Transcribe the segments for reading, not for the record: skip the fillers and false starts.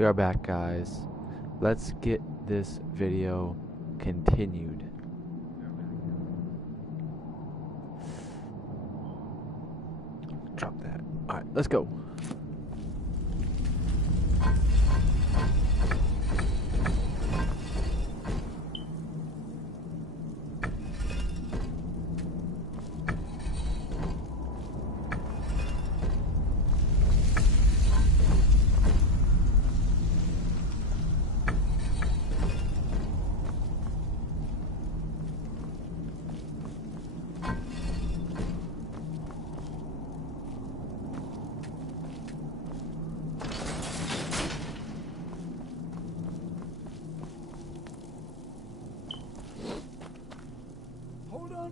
We are back, guys. Let's get this video continued. Drop that. Alright, let's go.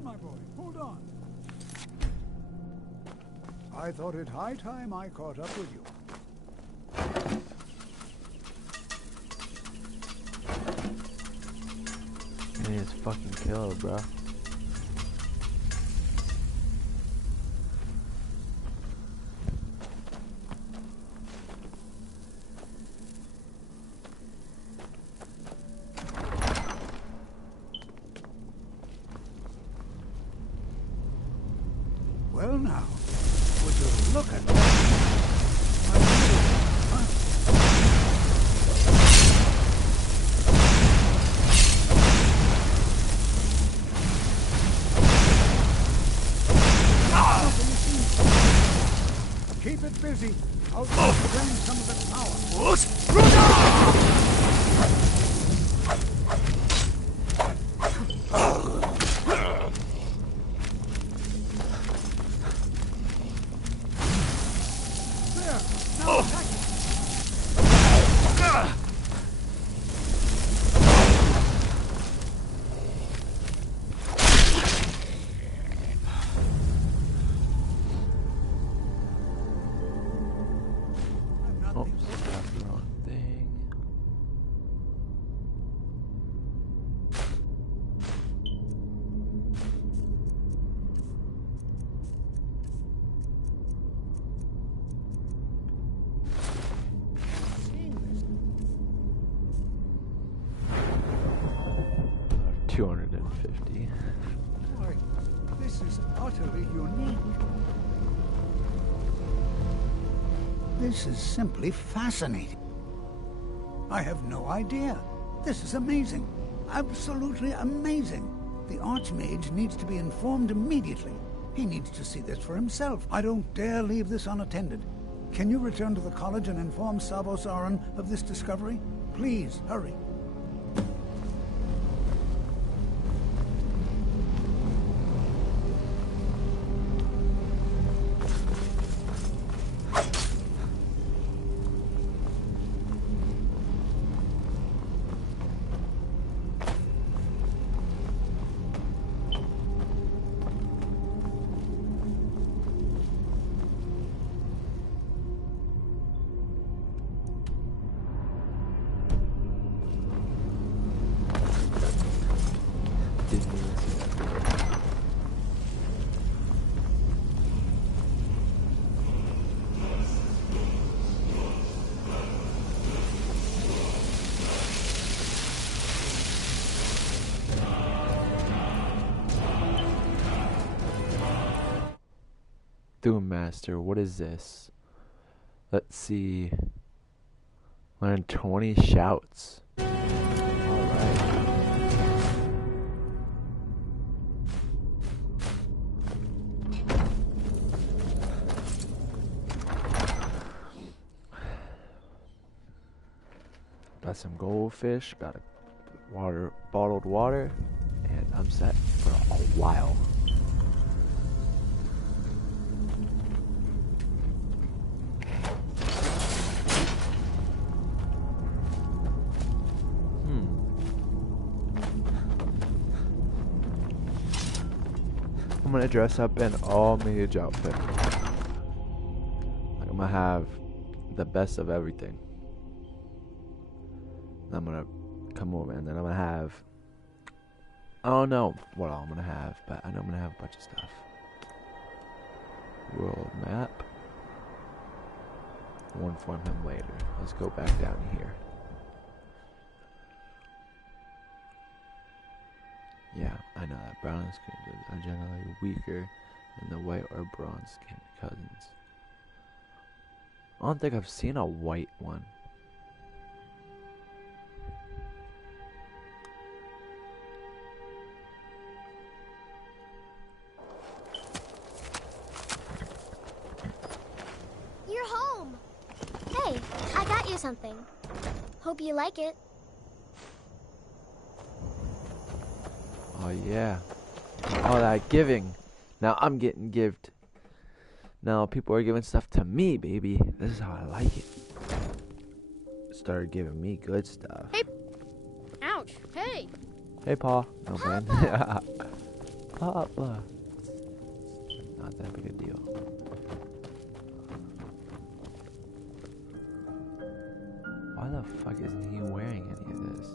My boy, hold on. I thought it high time I caught up with you. He is fucking killed, bro. Well now, would you look at that? Keep it busy. I'll drain some of its power. $250. Boy, this is utterly unique. This is simply fascinating. I have no idea. This is amazing. Absolutely amazing. The Archmage needs to be informed immediately. He needs to see this for himself. I don't dare leave this unattended. Can you return to the college and inform Savos Aran of this discovery? Please, hurry. Doom Master, what is this? Let's see. Learn 20 shouts. Alright. Got some goldfish, got a bottled water, and I'm set for a while. I'm gonna dress up in all mage outfit. Like, I'm gonna have the best of everything. I'm gonna come over and then I'm gonna have, I don't know what all I'm gonna have, but I know I'm gonna have a bunch of stuff. World map. We'll inform him later. Let's go back down here. Yeah, I know that brown skinned are generally weaker than the white or bronze skinned cousins. I don't think I've seen a white one. You're home! Hey, I got you something. Hope you like it. Oh yeah. All that giving. Now I'm getting gived. Now people are giving stuff to me, baby. This is how I like it. Started giving me good stuff. Hey! Ouch! Hey! Hey, Pa. No, man. Papa. Not that big a deal. Why the fuck isn't he wearing any of this?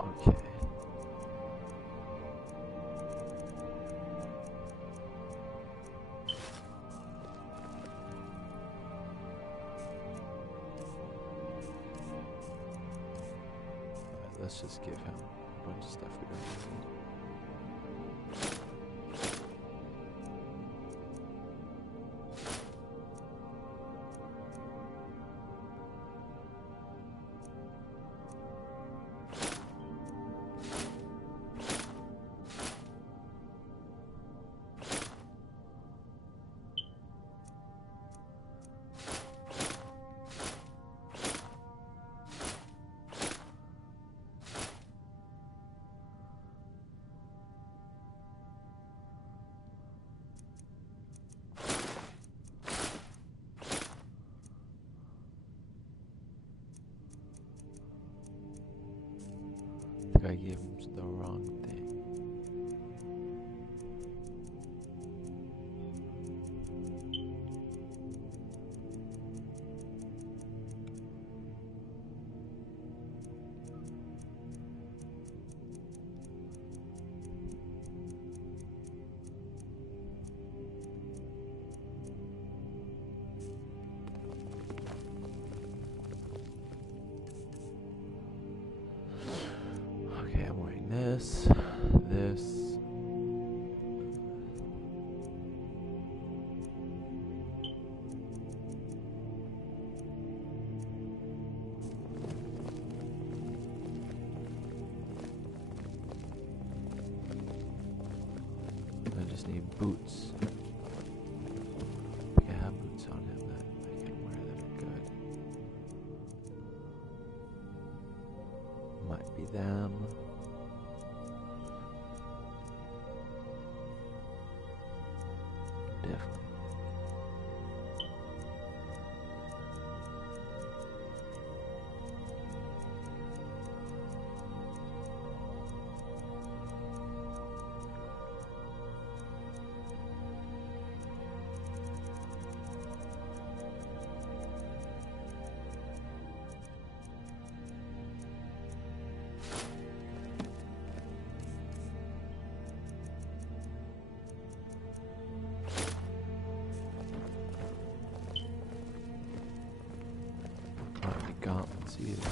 Okay. Let's just give him a bunch of stuff we don't need. I think I gave him the wrong thing. Okay, I'm wearing this. I just need boots. I think I have boots on him that I can wear that are good. Might be them. Definitely. Not any gauntlets either.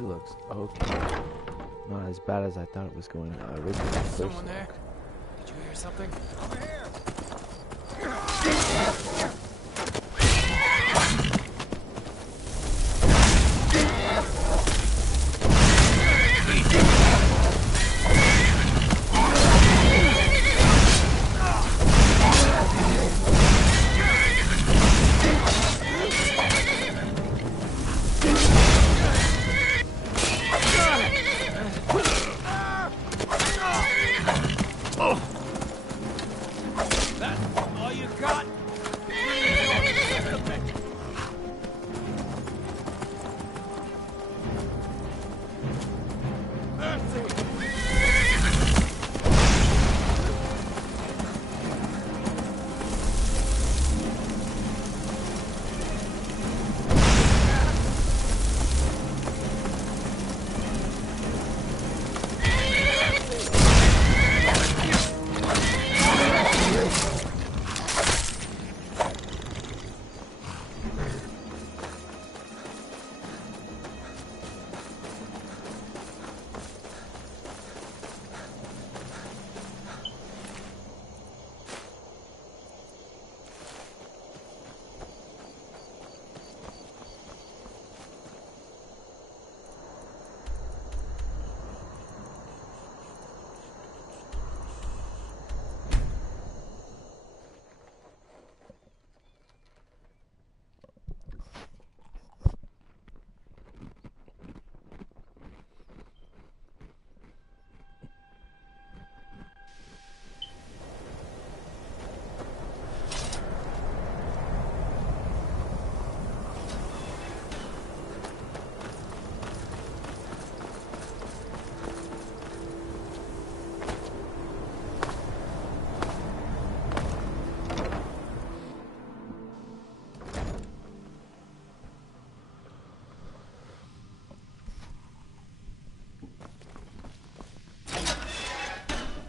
It looks okay. Not as bad as I thought it was going to originally. Someone there? Did you hear something? Over here!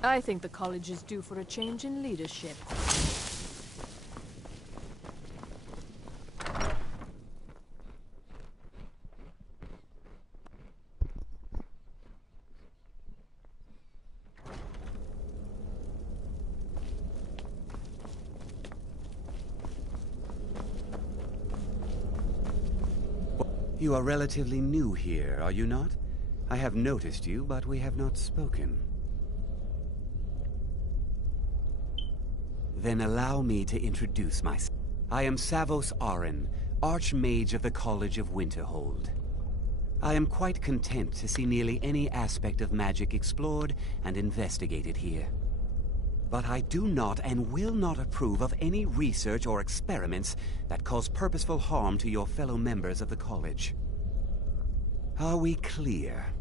I think the college is due for a change in leadership. You are relatively new here, are you not? I have noticed you, but we have not spoken. Then allow me to introduce myself. I am Savos Arin, Archmage of the College of Winterhold. I am quite content to see nearly any aspect of magic explored and investigated here. But I do not and will not approve of any research or experiments that cause purposeful harm to your fellow members of the college. Are we clear?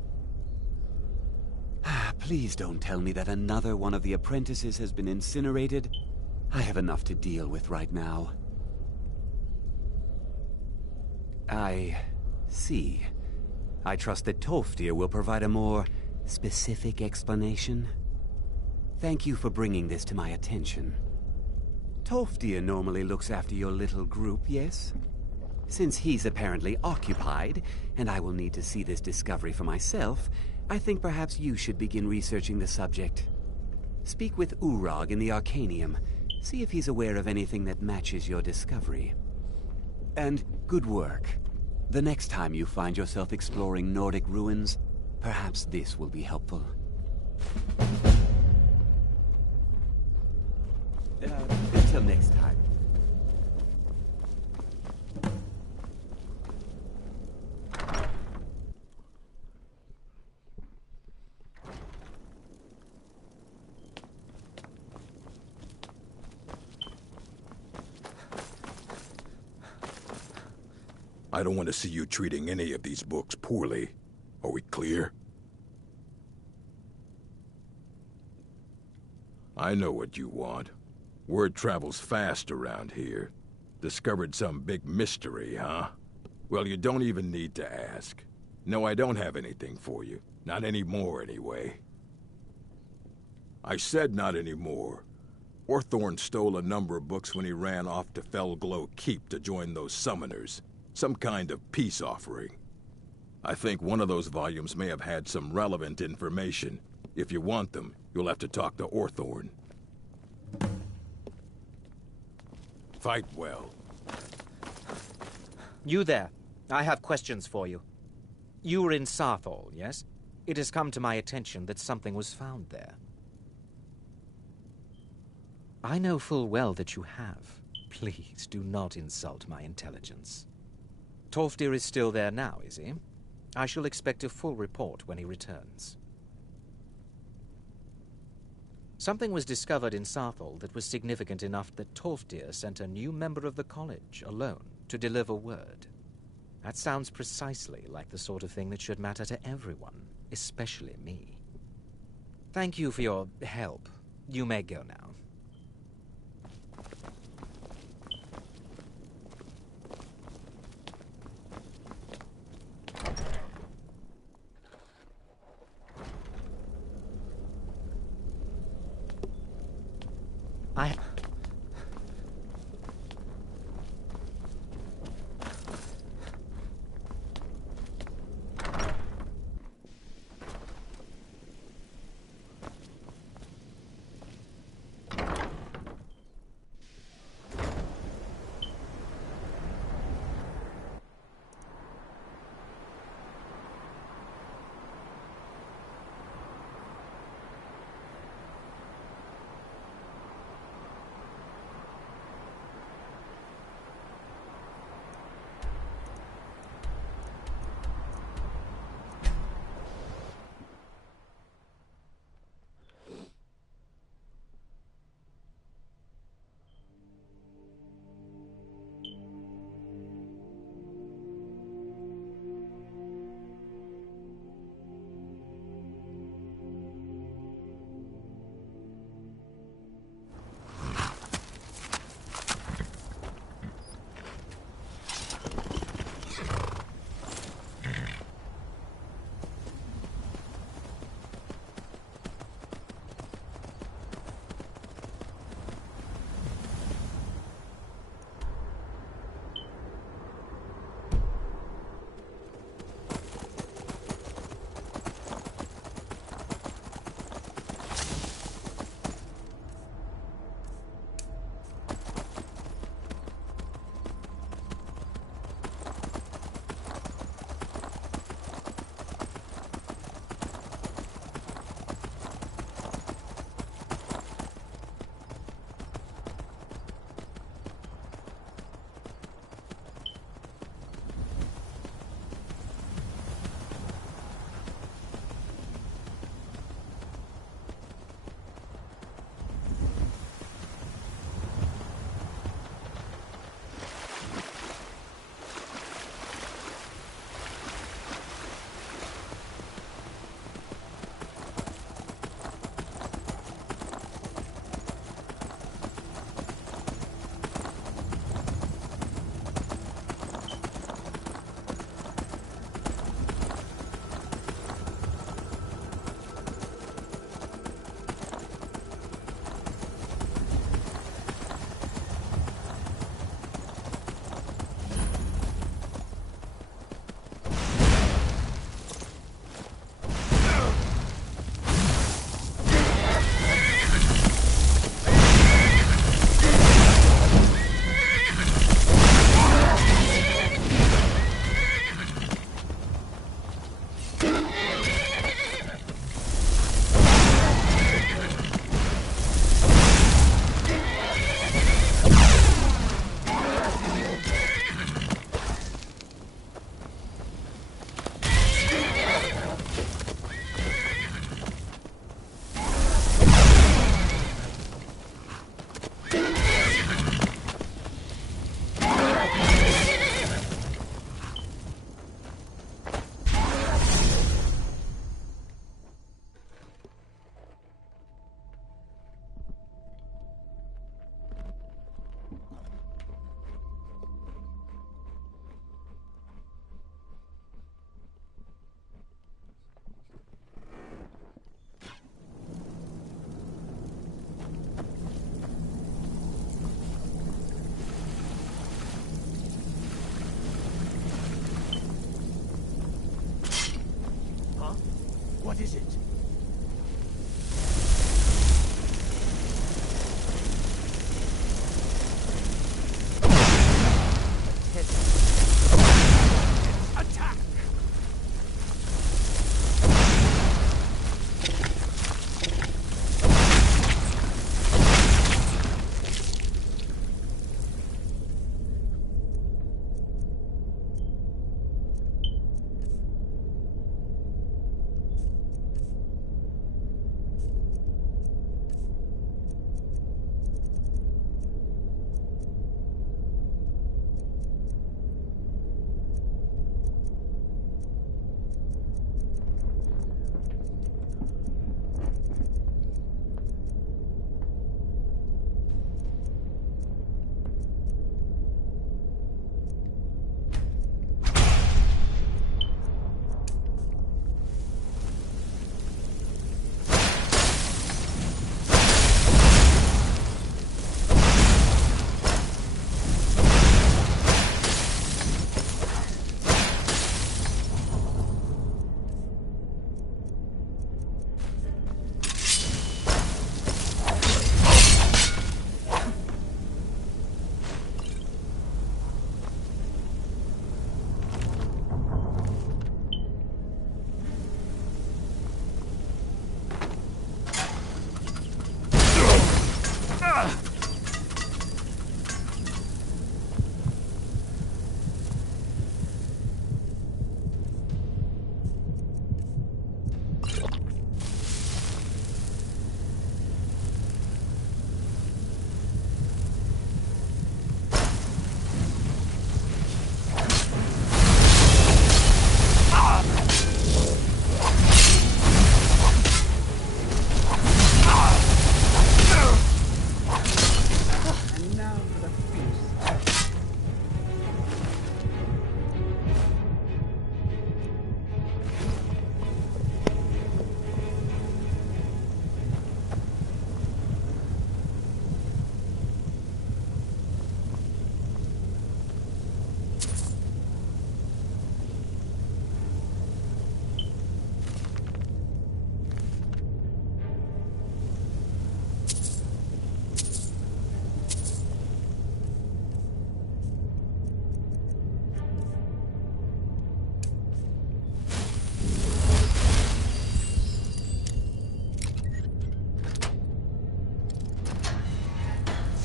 Please don't tell me that another one of the apprentices has been incinerated. I have enough to deal with right now. I see. I trust that Tolfdir will provide a more specific explanation. Thank you for bringing this to my attention. Tolfdir normally looks after your little group, yes? Since he's apparently occupied, and I will need to see this discovery for myself, I think perhaps you should begin researching the subject. Speak with Urag in the Arcanium. See if he's aware of anything that matches your discovery. And good work. The next time you find yourself exploring Nordic ruins, perhaps this will be helpful. Until next time. I don't want to see you treating any of these books poorly. Are we clear? I know what you want. Word travels fast around here. Discovered some big mystery, huh? Well, you don't even need to ask. No, I don't have anything for you. Not anymore, anyway. I said not anymore. Orthorn stole a number of books when he ran off to Felglow Keep to join those summoners. Some kind of peace offering. I think one of those volumes may have had some relevant information. If you want them, you'll have to talk to Orthorn. Fight well. You there. I have questions for you. You were in Sarthal, yes? It has come to my attention that something was found there. I know full well that you have. Please do not insult my intelligence. Tolfdir is still there now, is he? I shall expect a full report when he returns. Something was discovered in Sarthal that was significant enough that Tolfdir sent a new member of the college alone to deliver word. That sounds precisely like the sort of thing that should matter to everyone, especially me. Thank you for your help. You may go now. I...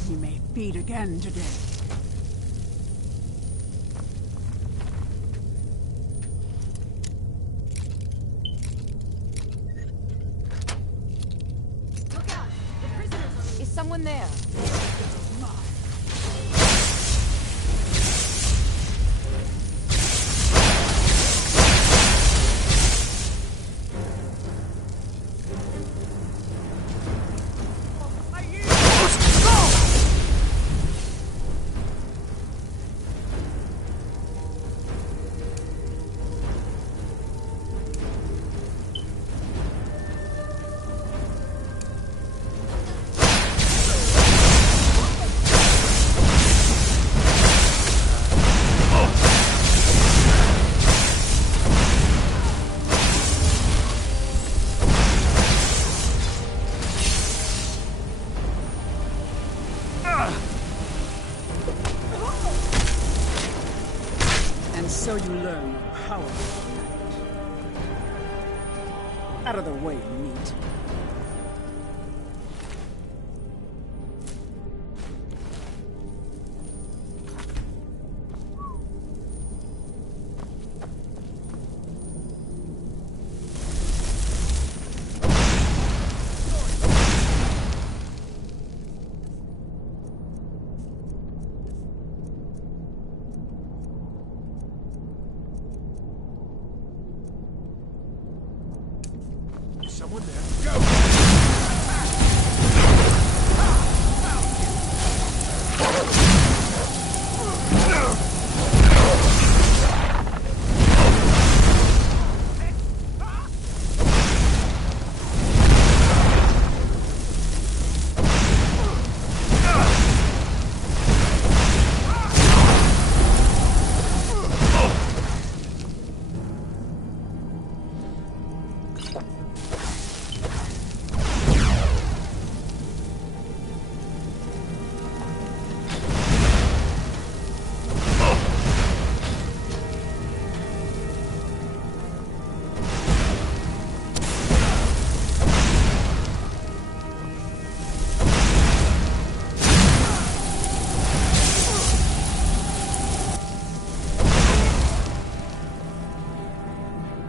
He may feed again today. Look out! The prisoners are... Is someone there? And so you learn your power tonight. Out of the way, meat. Someone there. Go!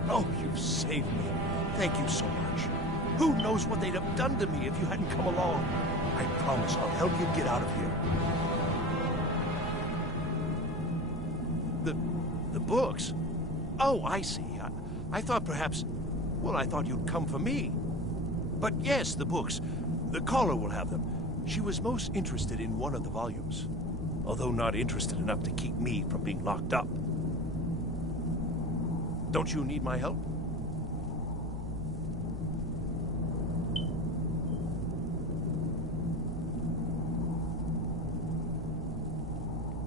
Oh, you've saved me. Thank you so much. Who knows what they'd have done to me if you hadn't come along. I promise I'll help you get out of here. The books? Oh, I see. I thought perhaps... Well, I thought you'd come for me. But yes, the books. The caller will have them. She was most interested in one of the volumes, although not interested enough to keep me from being locked up. Don't you need my help?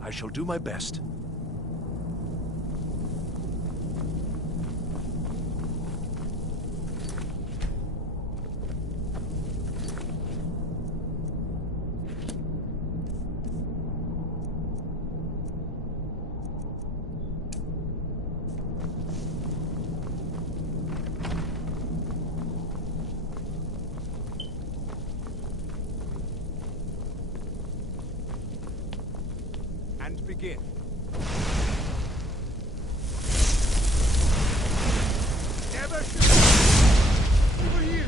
I shall do my best. And begin. Never should. Over here.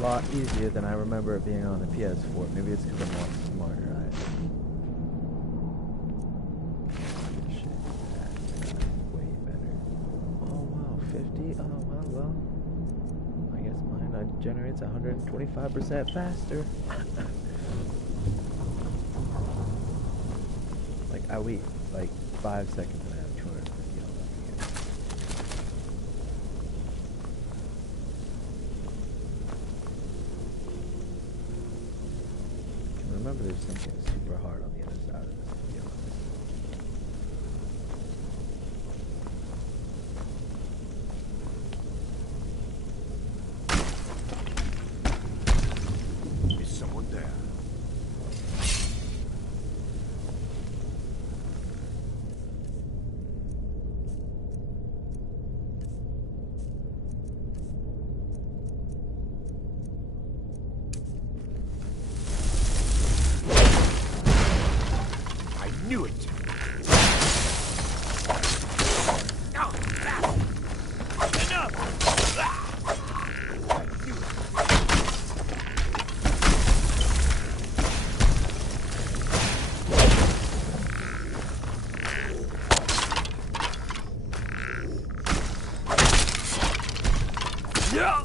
lot easier than I remember it being on the PS4. Maybe it's because I'm more smarter. Way better. Oh wow, 50? Oh well. I guess mine generates 125% faster. Like I wait like 5 seconds and I have 250 all up again. Remember, there's something super hard on the other side of this, to be honest. Is someone there? Knew it. Enough. Yeah.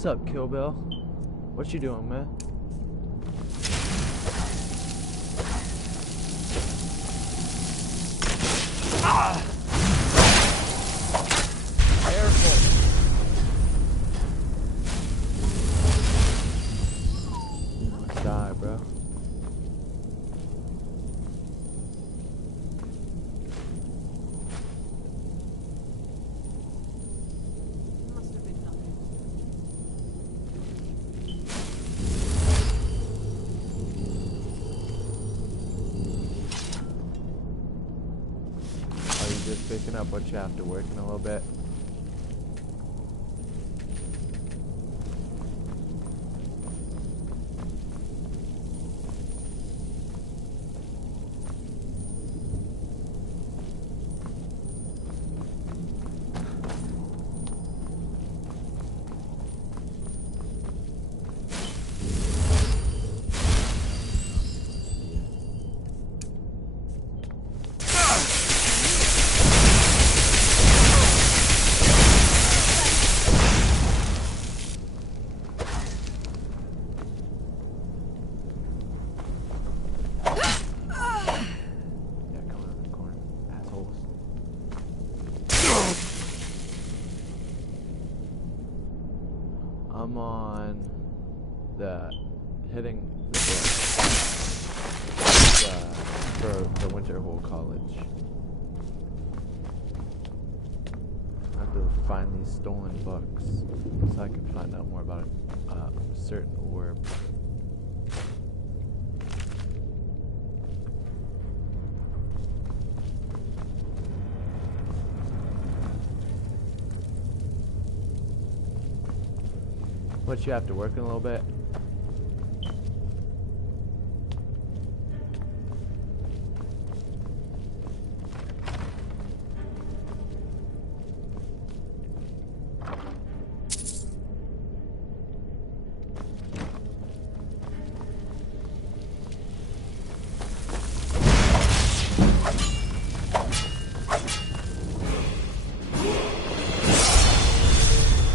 What's up, Kill Bill? What you doing, man? Ah! Careful. Let's die, bro. Must have been nothing. Are you just picking up what you have to work in a little bit? I'm on the hitting the for the Winterhold College. I have to find these stolen books so I can find out more about a certain orb. But you have to work in a little bit.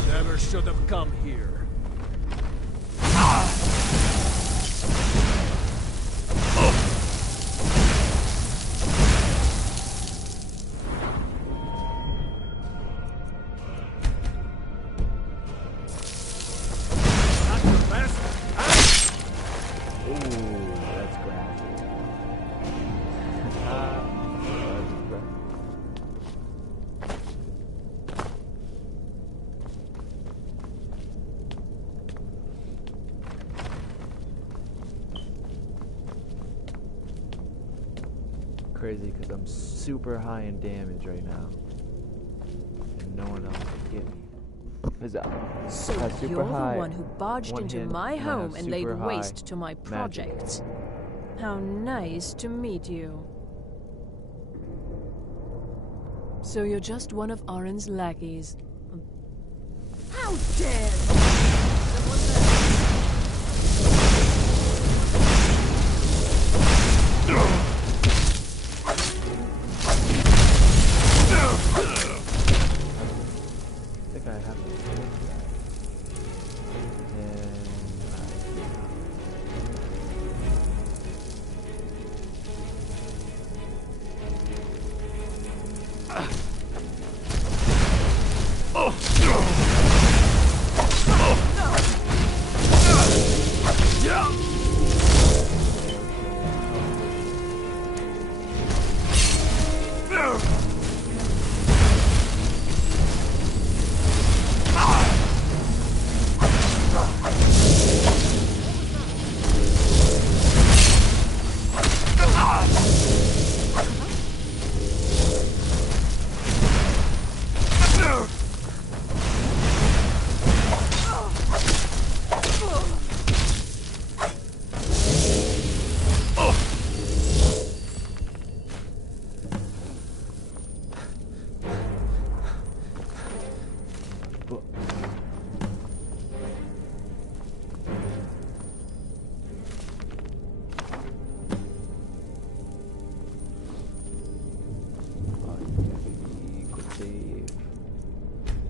Never should have come here. Crazy because I'm super high in damage right now, and no one else can get me. So you're the one who barged into my home and laid waste to my projects. How nice to meet you. So you're just one of Arin's lackeys. How dare you!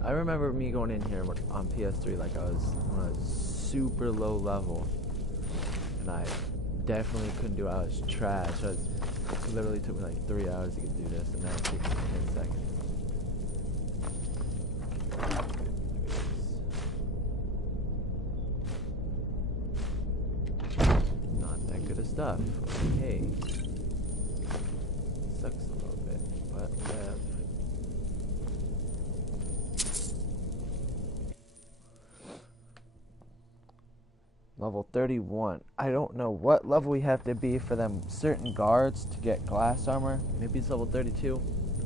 I remember me going in here on PS3 like I was on a super low level, and I definitely couldn't do it. I was trash. It literally took me like 3 hours to get through this, and now it takes me 10 seconds. Not that good of stuff. Okay. Sucks a little bit, but whatever. Level 31. I don't know what level we have to be for them certain guards to get glass armor. Maybe it's level 32.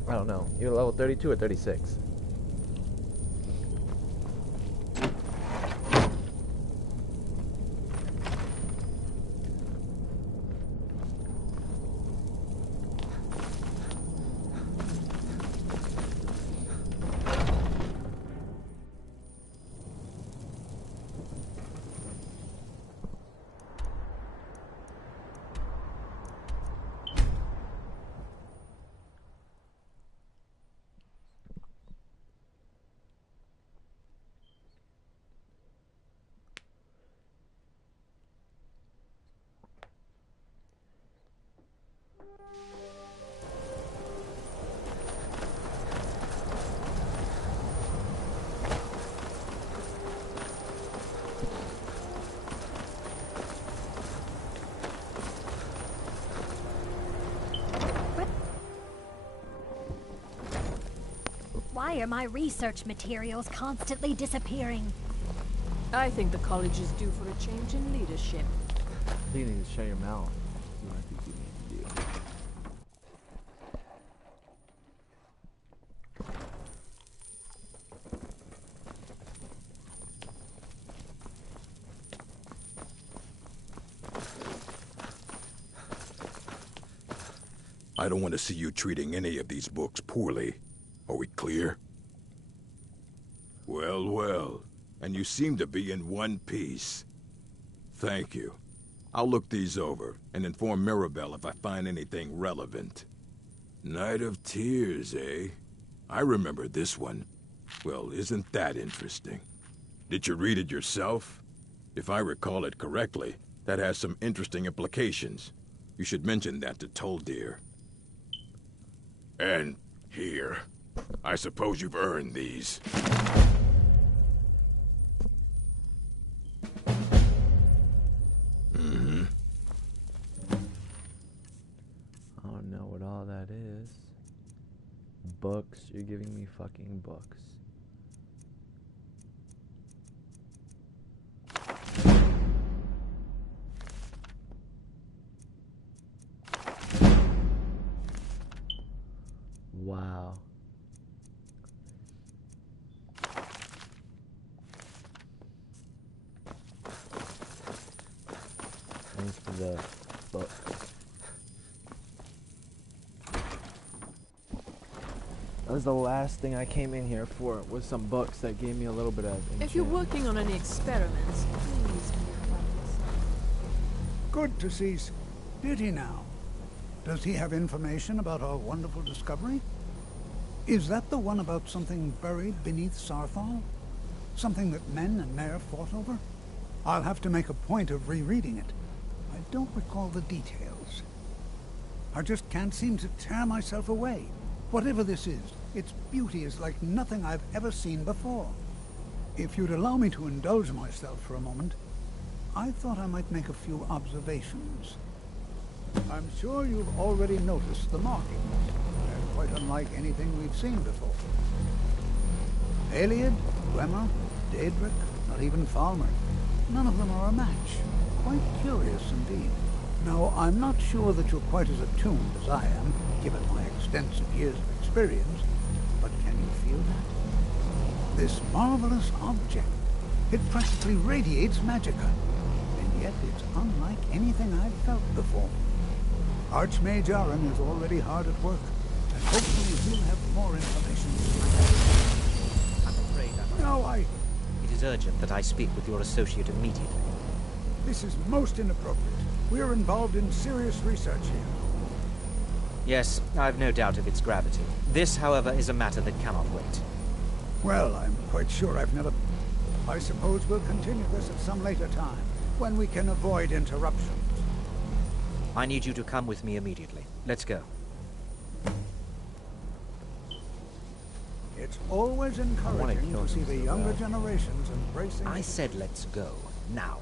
I don't know. Either level 32 or 36. Why are my research materials constantly disappearing? I think the college is due for a change in leadership. I think you need to shut your mouth. That's what I think you need to do. I don't want to see you treating any of these books poorly. Are we clear? Well, well. And you seem to be in one piece. Thank you. I'll look these over and inform Mirabelle if I find anything relevant. Night of Tears, eh? I remember this one. Well, isn't that interesting? Did you read it yourself? If I recall it correctly, that has some interesting implications. You should mention that to Toldir. And here. I suppose you've earned these. Mm-hmm. I don't know what all that is. Books? You're giving me fucking books. Wow. Thanks for the book. That was the last thing I came in here for, was some books that gave me a little bit of enchantment. If you're working on any experiments, please be quiet. Good to see. Did he now? Does he have information about our wonderful discovery? Is that the one about something buried beneath Saarthal? Something that men and Mare fought over? I'll have to make a point of rereading it. I don't recall the details. I just can't seem to tear myself away. Whatever this is, its beauty is like nothing I've ever seen before. If you'd allow me to indulge myself for a moment, I thought I might make a few observations. I'm sure you've already noticed the markings. They're quite unlike anything we've seen before. Aliad, Gwemmer, Daedric, not even Falmer. None of them are a match. Quite curious indeed. Now, I'm not sure that you're quite as attuned as I am, given my extensive years of experience, but can you feel that? This marvelous object, it practically radiates magicka, and yet it's unlike anything I've felt before. Archmage Aaron is already hard at work, and hopefully he'll have more information. I'm afraid I'm... No, It is urgent that I speak with your associate immediately. This is most inappropriate. We're involved in serious research here. Yes, I've no doubt of its gravity. This, however, is a matter that cannot wait. Well, I'm quite sure I've never... I suppose we'll continue this at some later time, when we can avoid interruptions. I need you to come with me immediately. Let's go. It's always encouraging to see the younger generations embracing... I said let's go, now.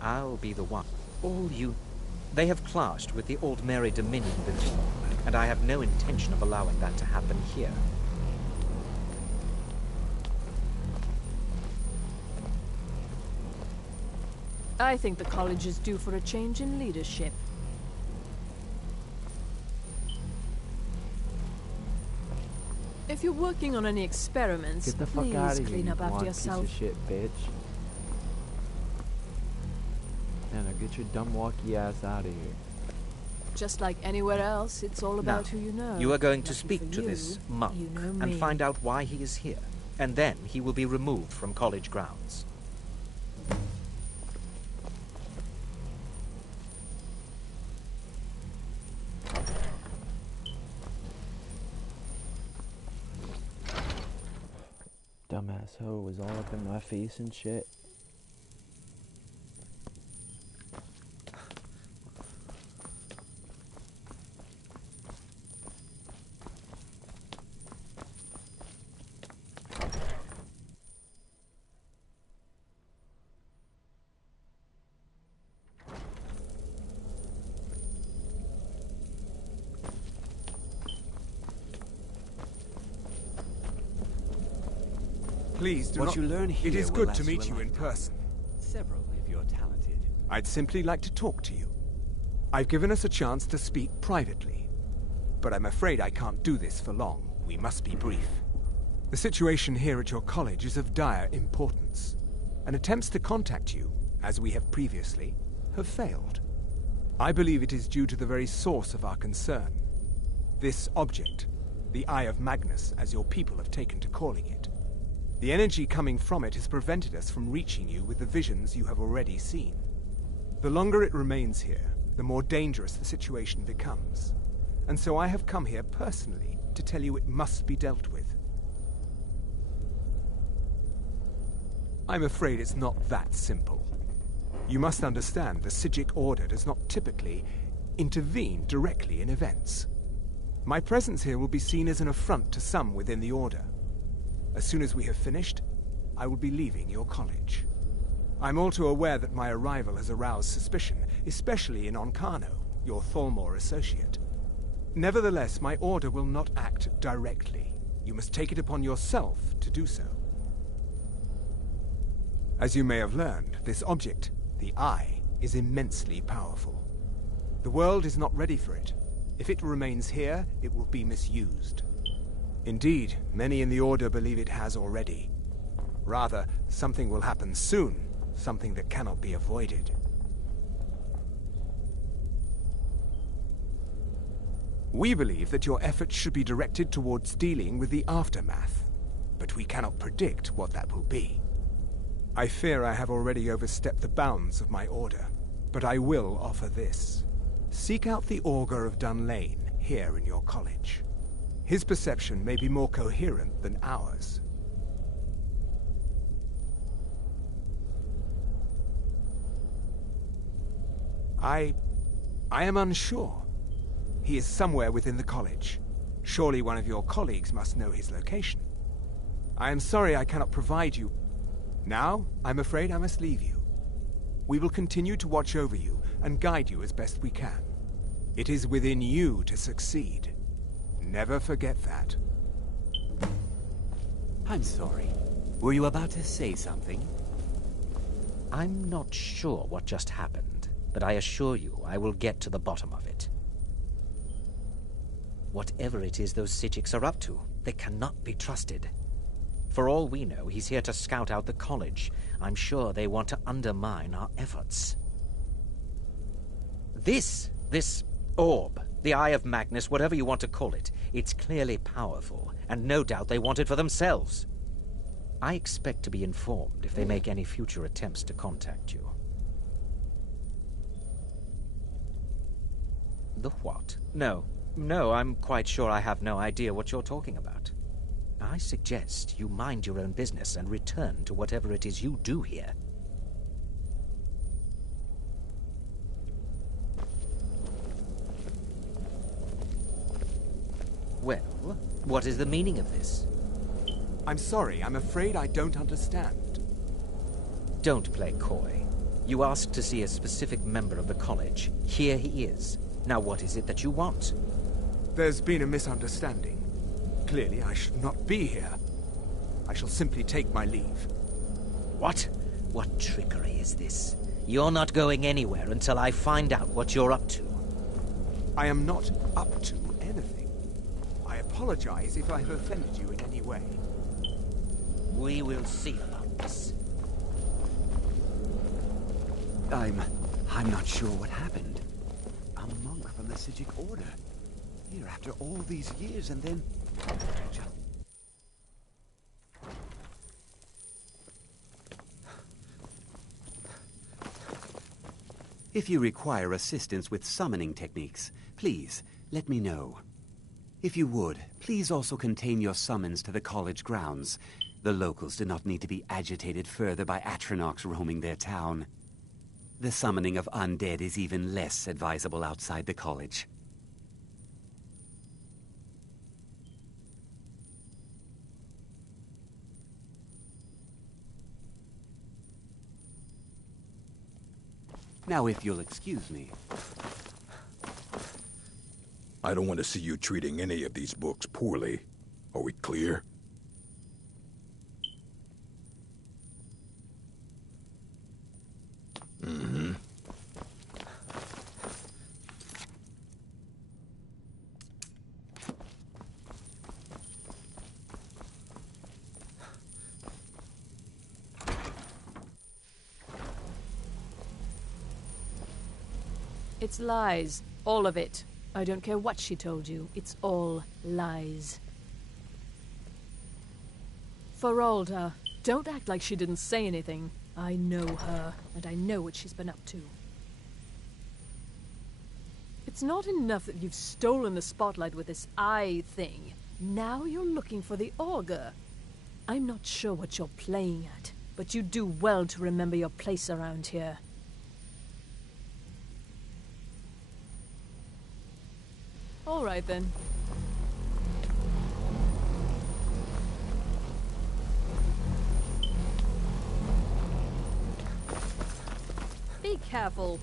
I'll be the one. All you... They have clashed with the Old Mary Dominion before, and I have no intention of allowing that to happen here. I think the college is due for a change in leadership. If you're working on any experiments, Get the fuck please out of here, clean you up after blonde yourself. piece of shit, bitch. Yeah, now get your dumb walkie ass out of here. Just like anywhere else, it's all about who you know. You are going to Lucky speak for to you, this monk you know and me. find out why he is here, and then he will be removed from college grounds. Dumbass hoe was all up in my face and shit. Please do What not... you learn here It is will good last to meet you a you in lifetime. person. Several, if you're talented. I'd simply like to talk to you. I've given us a chance to speak privately, but I'm afraid I can't do this for long. We must be brief. The situation here at your college is of dire importance, and attempts to contact you, as we have previously, have failed. I believe it is due to the very source of our concern. This object, the Eye of Magnus, as your people have taken to calling it. The energy coming from it has prevented us from reaching you with the visions you have already seen. The longer it remains here, the more dangerous the situation becomes. And so I have come here personally to tell you it must be dealt with. I'm afraid it's not that simple. You must understand the Psijic Order does not typically intervene directly in events. My presence here will be seen as an affront to some within the Order. As soon as we have finished, I will be leaving your college. I'm all too aware that my arrival has aroused suspicion, especially in Onkano, your Thalmor associate. Nevertheless, my order will not act directly. You must take it upon yourself to do so. As you may have learned, this object, the Eye, is immensely powerful. The world is not ready for it. If it remains here, it will be misused. Indeed, many in the Order believe it has already. Rather, something will happen soon, something that cannot be avoided. We believe that your efforts should be directed towards dealing with the aftermath, but we cannot predict what that will be. I fear I have already overstepped the bounds of my order, but I will offer this. Seek out the Augur of Dunlane here in your college. His perception may be more coherent than ours. I am unsure. He is somewhere within the college. Surely one of your colleagues must know his location. I am sorry I cannot provide you. Now, I'm afraid I must leave you. We will continue to watch over you and guide you as best we can. It is within you to succeed. Never forget that. I'm sorry. Were you about to say something? I'm not sure what just happened, but I assure you I will get to the bottom of it. Whatever it is those Psijics are up to, they cannot be trusted. For all we know, he's here to scout out the college. I'm sure they want to undermine our efforts. This orb, the Eye of Magnus, whatever you want to call it, it's clearly powerful, and no doubt they want it for themselves. I expect to be informed if they make any future attempts to contact you. The what? No, No, I'm quite sure I have no idea what you're talking about. I suggest you mind your own business and return to whatever it is you do here. Well, what is the meaning of this? I'm sorry, I'm afraid I don't understand. Don't play coy. You asked to see a specific member of the college. Here he is. Now what is it that you want? There's been a misunderstanding. Clearly, I should not be here. I shall simply take my leave. What? What trickery is this? You're not going anywhere until I find out what you're up to. I am not up to anything. I apologize if I have offended you in any way. We will see about this. I'm not sure what happened. A monk from the Sijic Order. Here after all these years, and then... If you require assistance with summoning techniques, please, let me know. If you would, please also contain your summons to the college grounds. The locals do not need to be agitated further by Atronachs roaming their town. The summoning of undead is even less advisable outside the college. Now, if you'll excuse me. I don't want to see you treating any of these books poorly. Are we clear? Mm-hmm. It's lies. All of it. I don't care what she told you. It's all lies. Feralda, don't act like she didn't say anything. I know her, and I know what she's been up to. It's not enough that you've stolen the spotlight with this eye thing. Now you're looking for the augur. I'm not sure what you're playing at, but you do well to remember your place around here. All right, then. Be careful.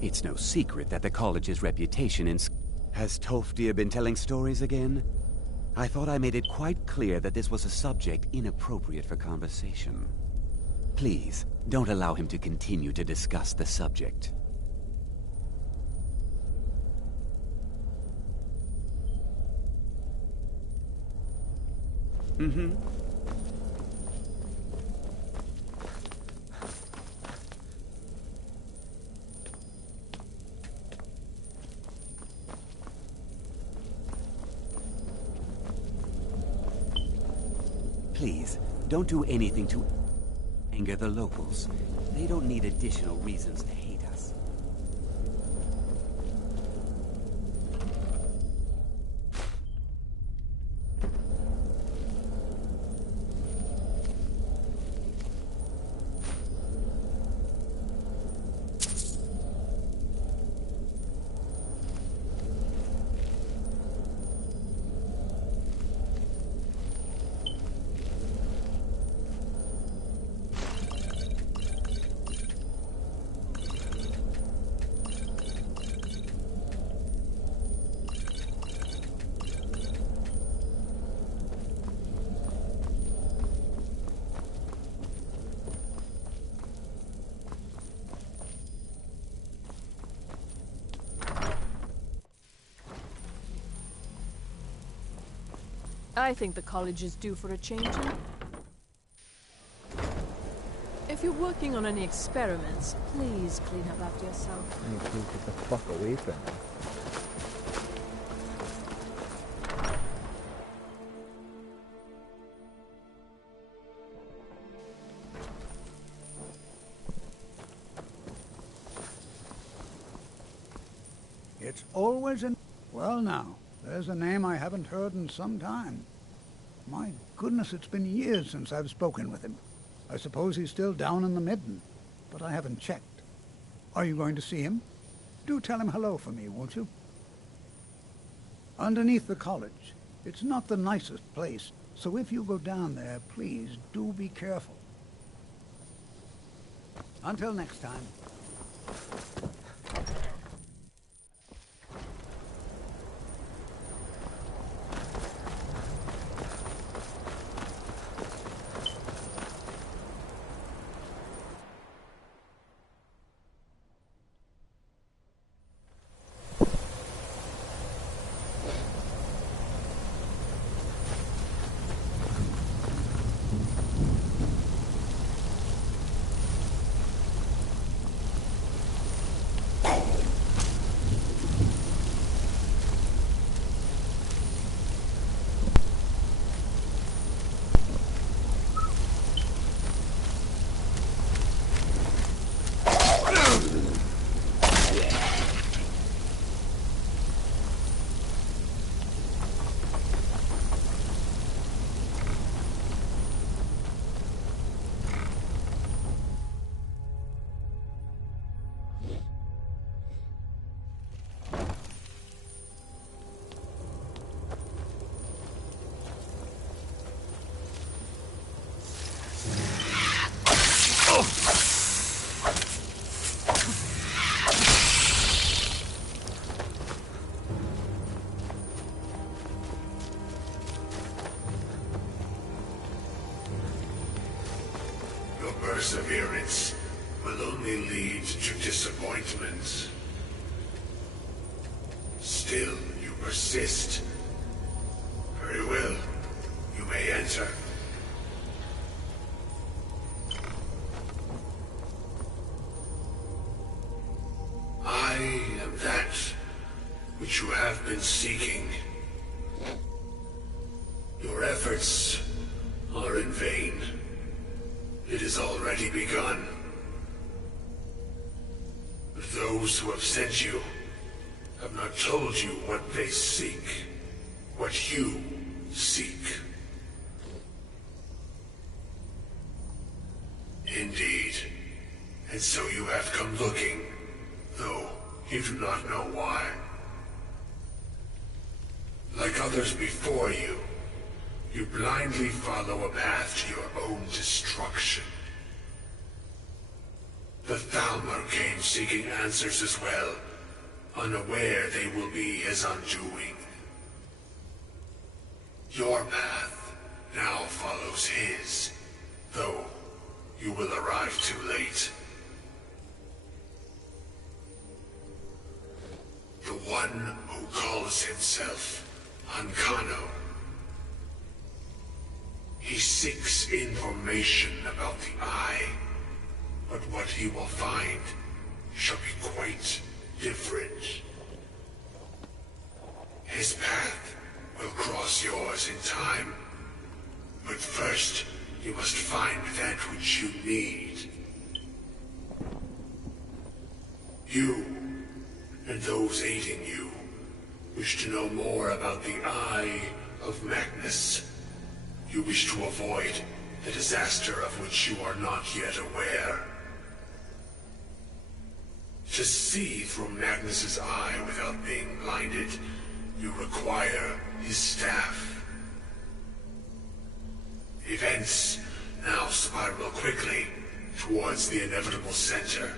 It's no secret that the college's reputation in... Has Tolfdir been telling stories again? I thought I made it quite clear that this was a subject inappropriate for conversation. Please, don't allow him to continue to discuss the subject. Mm-hmm. Please, don't do anything to anger the locals. They don't need additional reasons to hate us. I think the college is due for a change. If you're working on any experiments, please clean up after yourself. Hey, please get the fuck away from me. It's always an... Well now, there's a name I haven't heard in some time. My goodness, it's been years since I've spoken with him. I suppose he's still down in the Midden, but I haven't checked. Are you going to see him? Do tell him hello for me, won't you? Underneath the college. It's not the nicest place, so if you go down there, please do be careful. Until next time. Perseverance will only lead to disappointment. Still, you persist. Very well. You may enter. I am that which you have been seeking. Your efforts are in vain. It has already begun. But those who have sent you have not told you what they seek, what you seek. Indeed. And so you have come looking, though you do not know why. Like others before you, you blindly follow a path to your own destruction. The Thalmor came seeking answers as well, unaware they will be his undoing. Your path now follows his, though you will arrive too late. The one who calls himself Ancano. He seeks information about the Eye, but what he will find shall be quite different. His path will cross yours in time, but first you must find that which you need. You, and those aiding you, wish to know more about the Eye of Magnus. You wish to avoid the disaster of which you are not yet aware. To see through Magnus's eye without being blinded, you require his staff. Events now spiral quickly towards the inevitable center,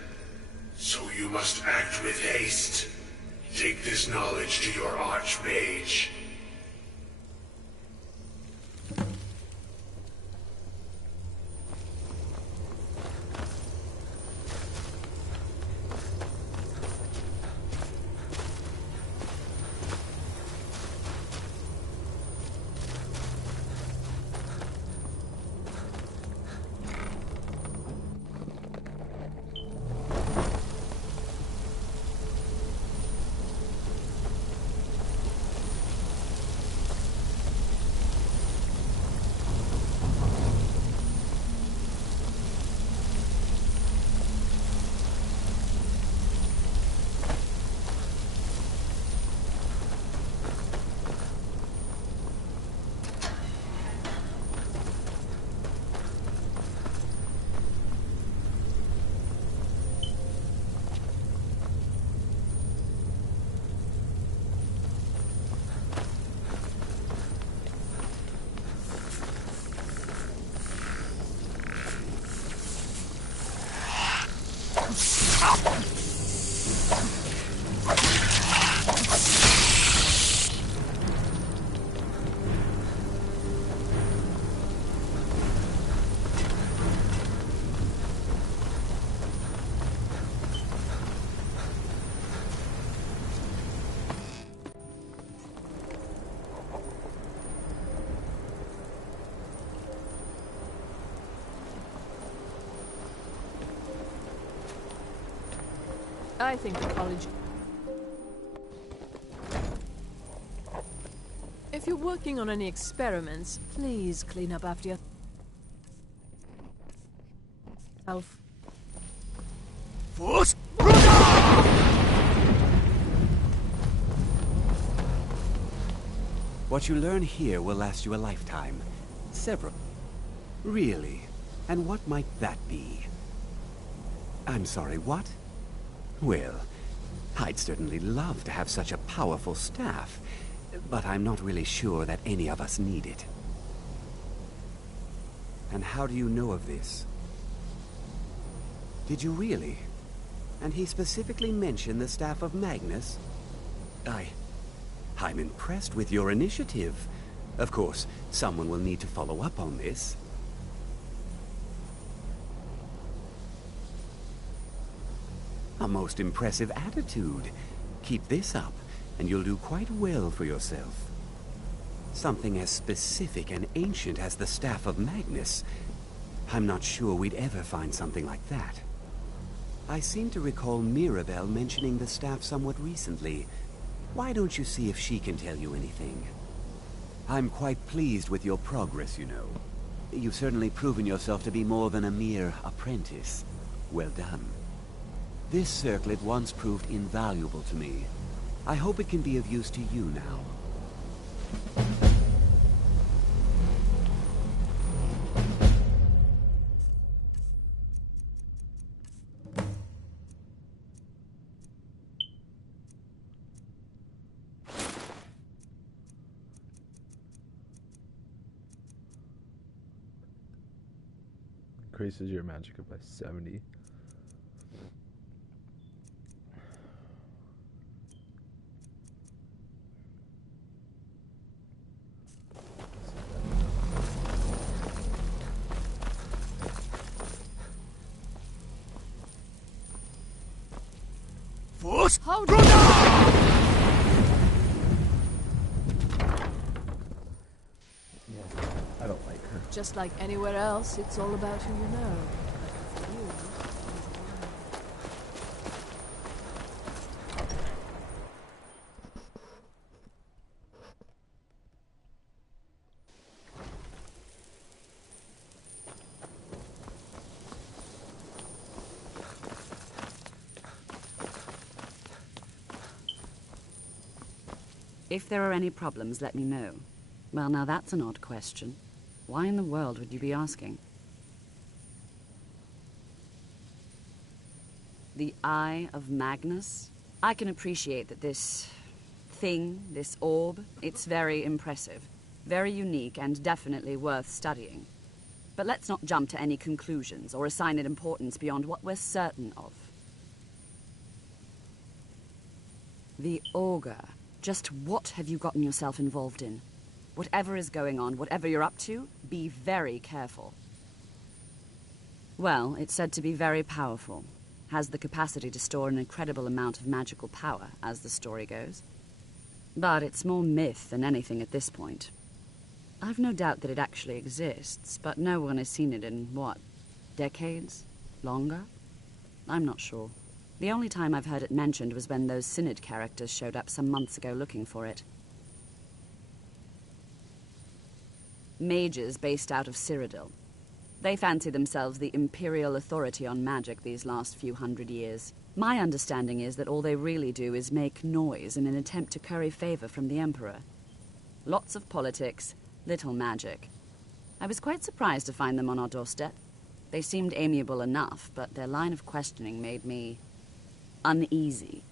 so you must act with haste. Take this knowledge to your Archmage. I think the college... If you're working on any experiments, please clean up after yourself. Force! What you learn here will last you a lifetime. Several. Really? And what might that be? I'm sorry, what? Well, I'd certainly love to have such a powerful staff, but I'm not really sure that any of us need it. And how do you know of this? Did you really? And he specifically mentioned the staff of Magnus? I'm impressed with your initiative. Of course, someone will need to follow up on this. A most impressive attitude. Keep this up, and you'll do quite well for yourself. Something as specific and ancient as the staff of Magnus. I'm not sure we'd ever find something like that. I seem to recall Mirabelle mentioning the staff somewhat recently. Why don't you see if she can tell you anything? I'm quite pleased with your progress, you know. You've certainly proven yourself to be more than a mere apprentice. Well done. This circlet once proved invaluable to me. I hope it can be of use to you now. Increases your magic by 70. Force! How I don't like her. Just like anywhere else, it's all about who you know. But for you, If there are any problems, let me know. Well, now that's an odd question. Why in the world would you be asking? The Eye of Magnus? I can appreciate that this thing, this orb, it's very impressive, very unique, and definitely worth studying. But let's not jump to any conclusions or assign it importance beyond what we're certain of. The Augur. Just what have you gotten yourself involved in? Whatever is going on, whatever you're up to, be very careful. Well, it's said to be very powerful. Has the capacity to store an incredible amount of magical power, as the story goes. But it's more myth than anything at this point. I've no doubt that it actually exists, but no one has seen it in, what, decades? Longer? I'm not sure. The only time I've heard it mentioned was when those Synod characters showed up some months ago looking for it. Mages based out of Cyrodiil. They fancy themselves the imperial authority on magic these last few hundred years. My understanding is that all they really do is make noise in an attempt to curry favor from the Emperor. Lots of politics, little magic. I was quite surprised to find them on our doorstep. They seemed amiable enough, but their line of questioning made me uneasy.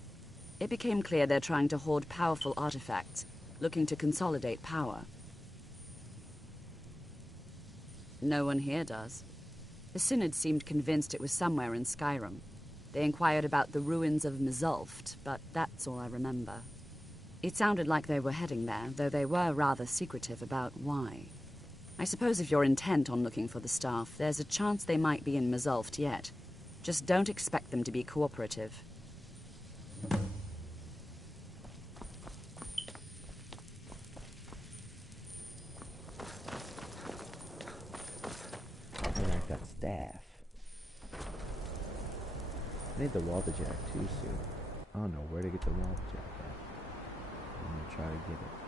It became clear they're trying to hoard powerful artifacts, looking to consolidate power. No one here does. The Synod seemed convinced it was somewhere in Skyrim. They inquired about the ruins of Mzulft, but that's all I remember. It sounded like they were heading there, though they were rather secretive about why. I suppose if you're intent on looking for the staff, there's a chance they might be in Mzulft yet. Just don't expect them to be cooperative. I like that staff. need the wall jack too soon. I don't know where to get the wall jack at. I'm gonna try to get it.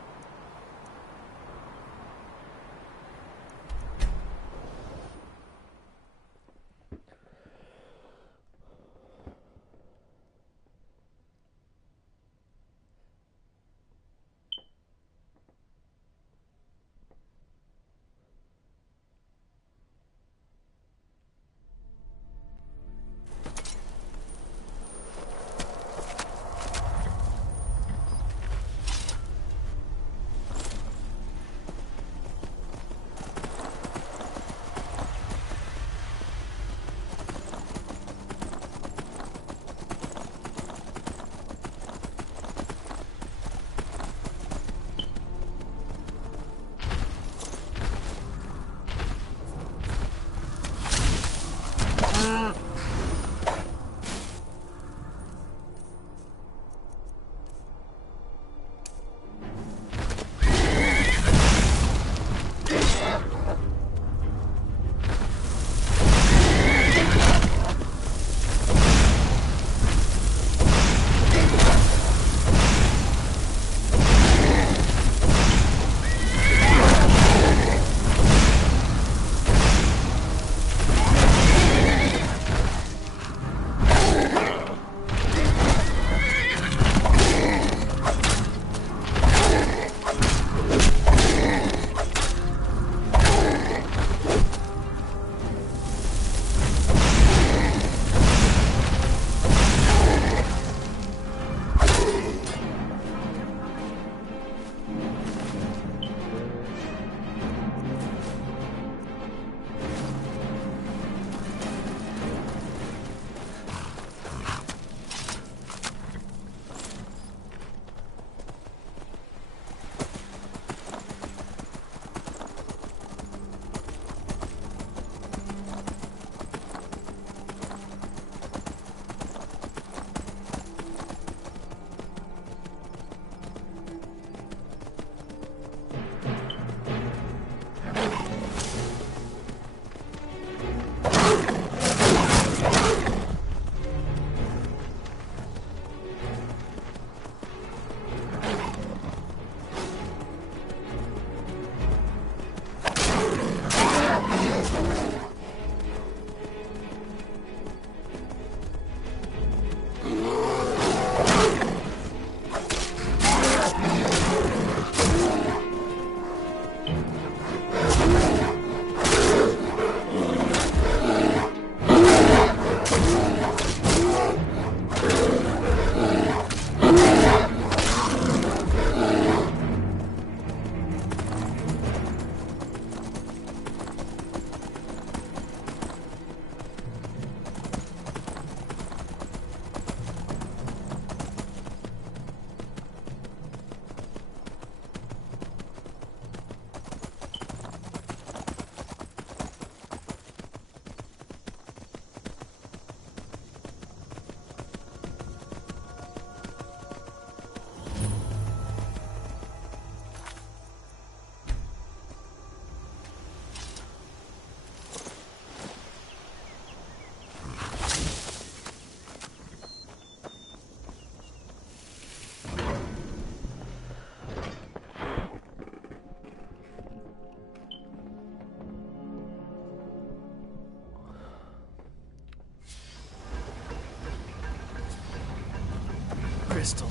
Crystal.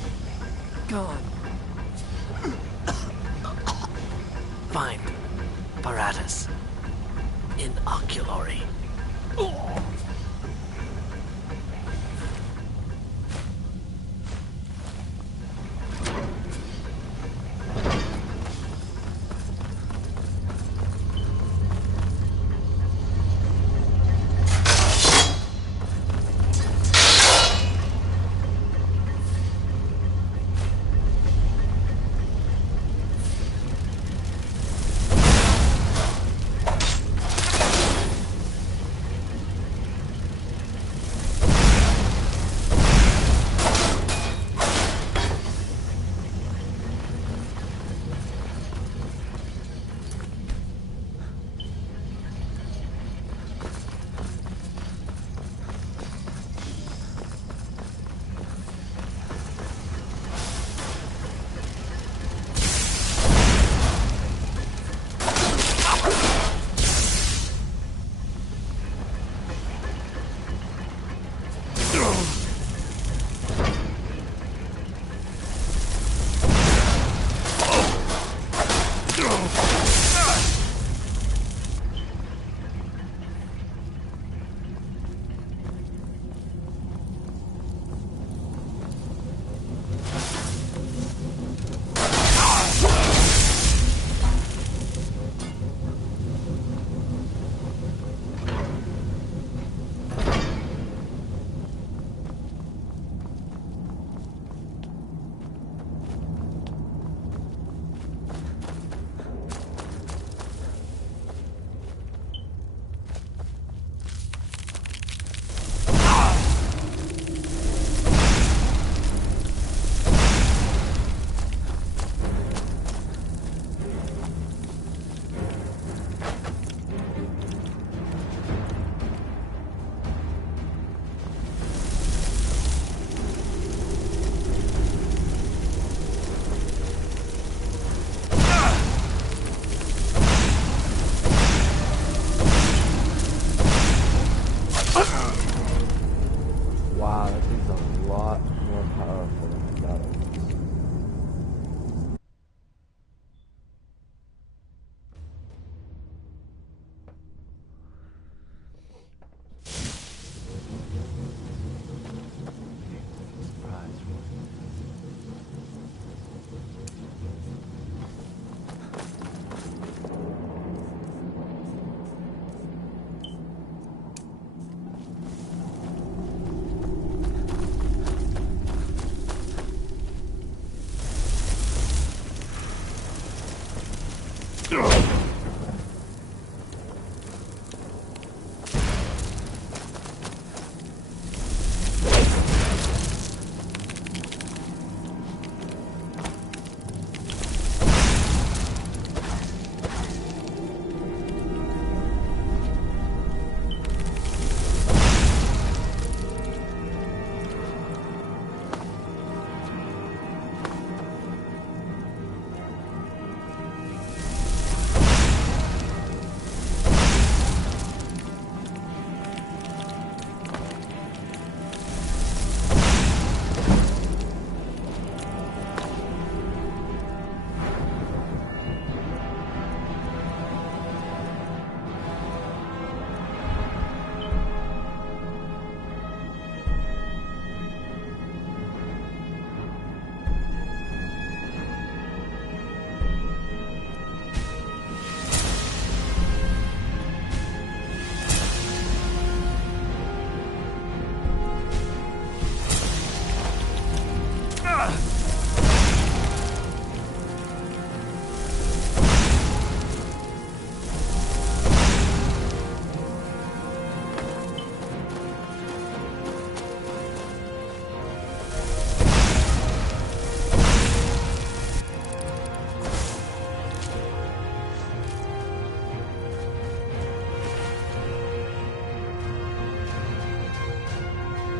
Gone. Find Paratus. Inoculary.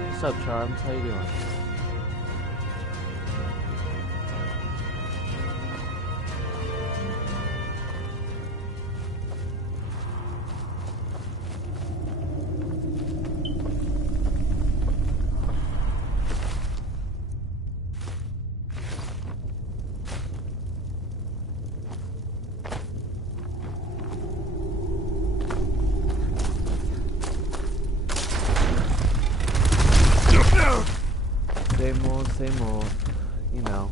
What's up, Charms? How you doing? Same old, you know.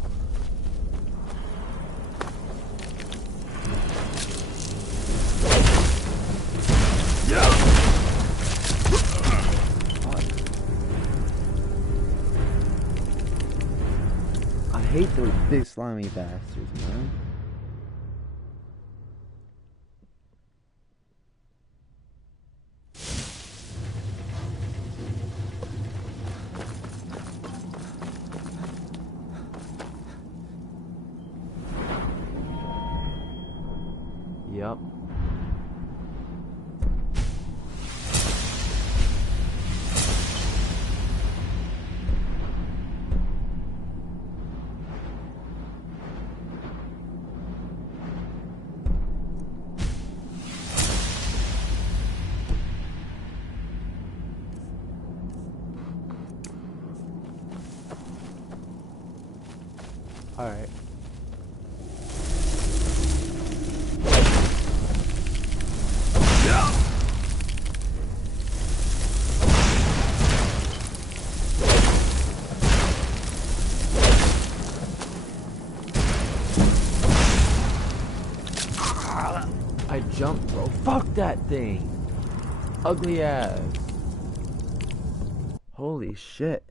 I hate those big slimy bastards, man. Yep. All right. I jumped, bro. Fuck that thing. Ugly ass. Holy shit.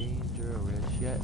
dangerous yet.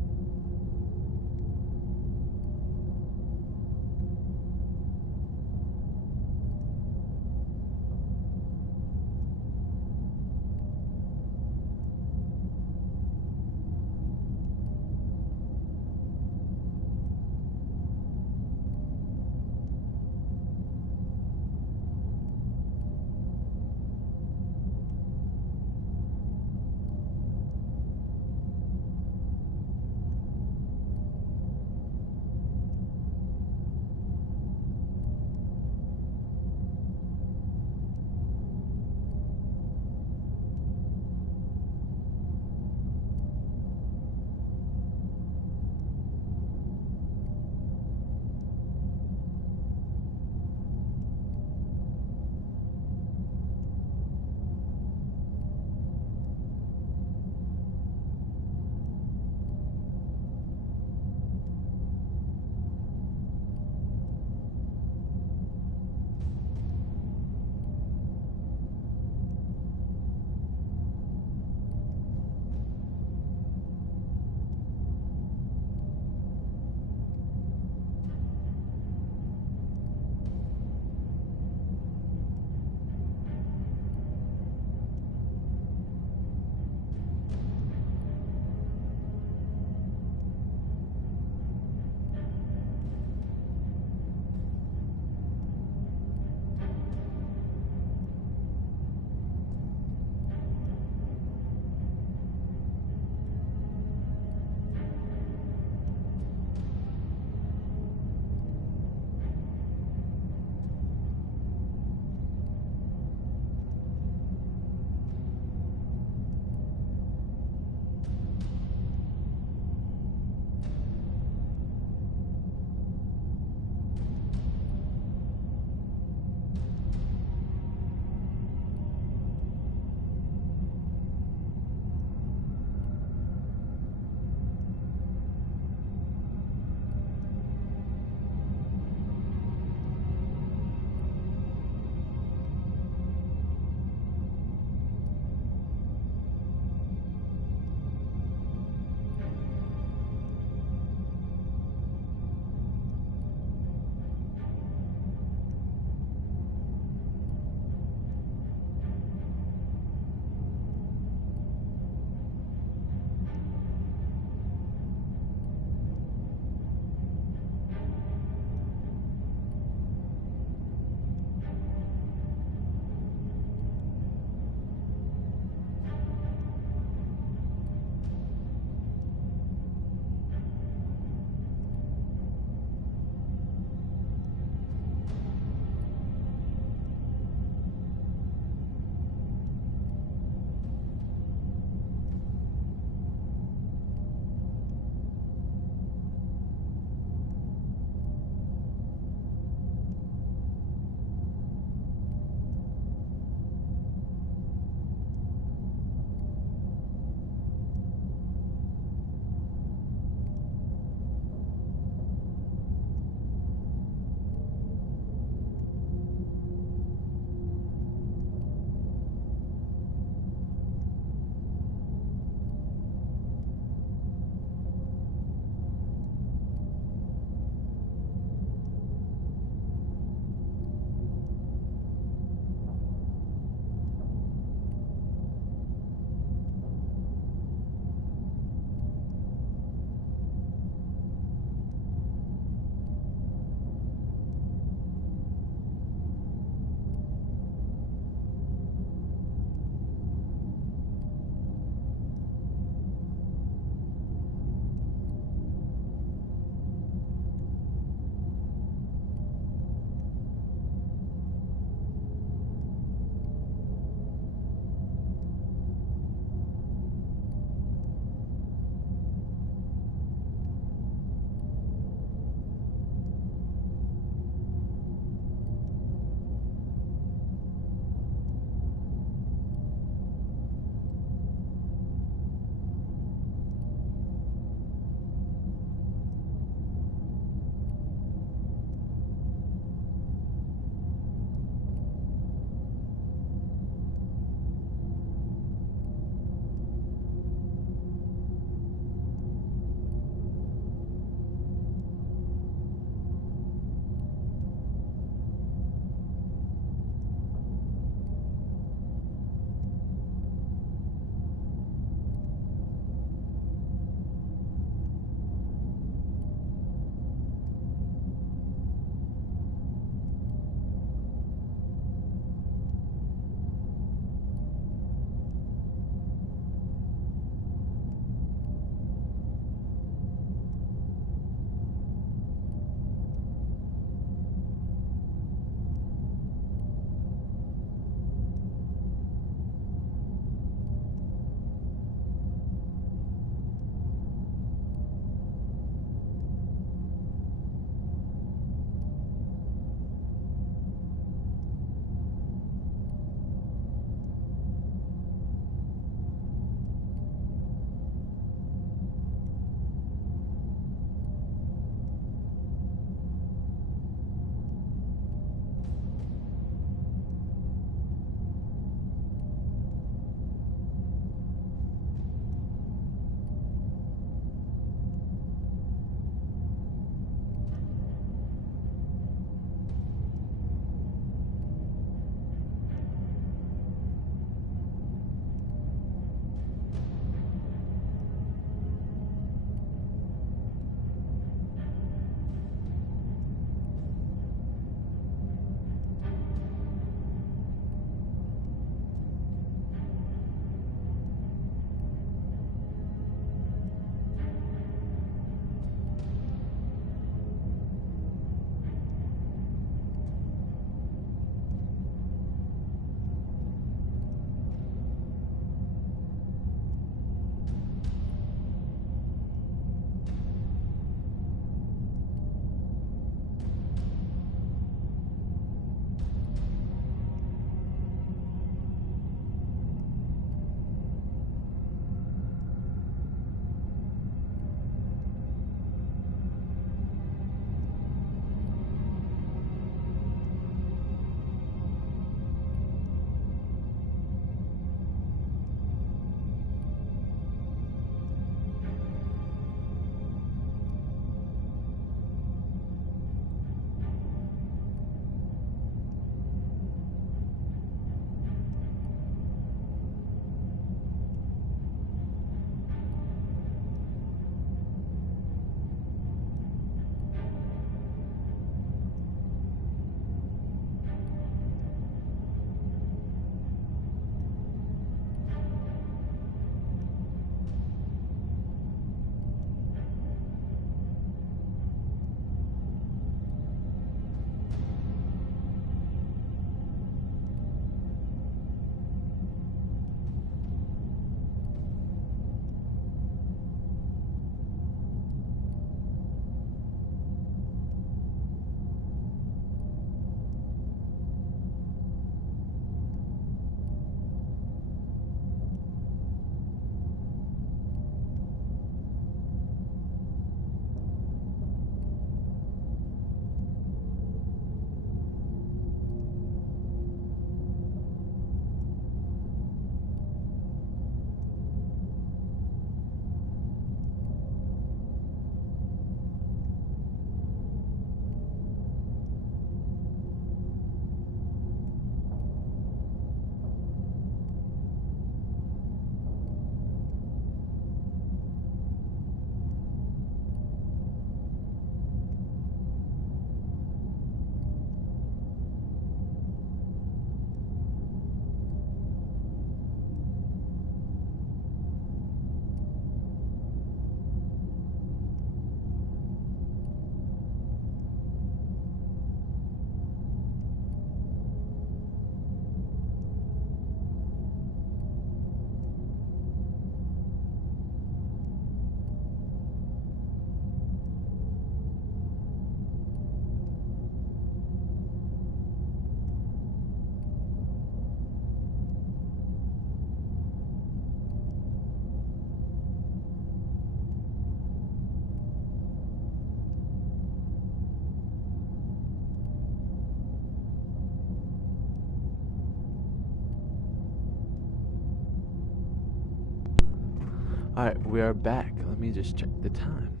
Alright, we are back. Let me just check the time.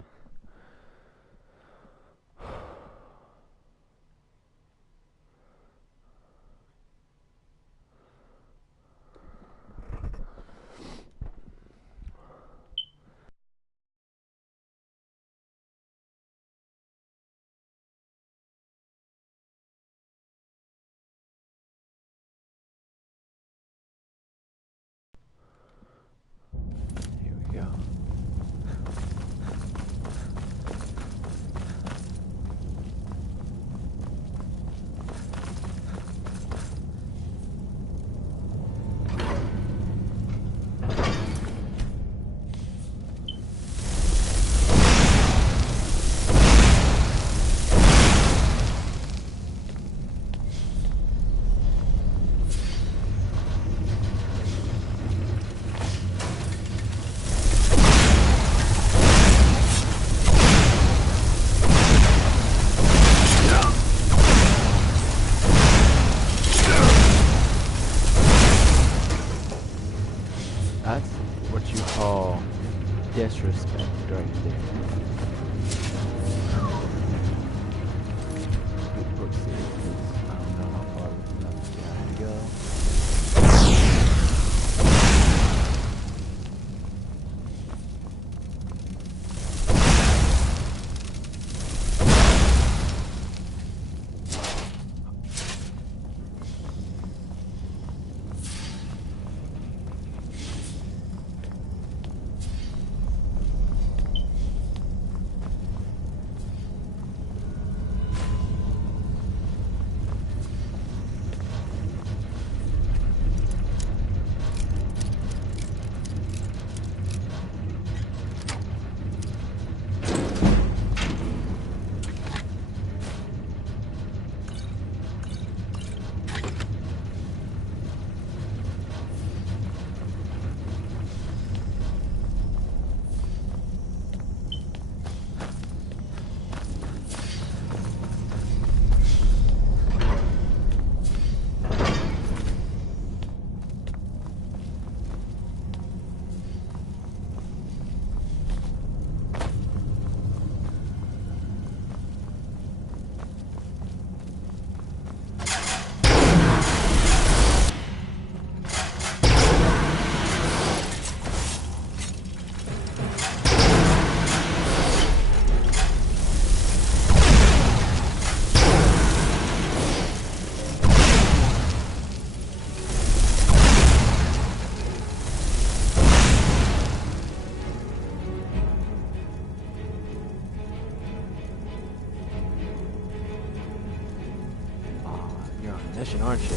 Here we go. That's what you call disrespect right there. Good proceed, 'cause I don't know how far left we have to go. You're on a mission, aren't you?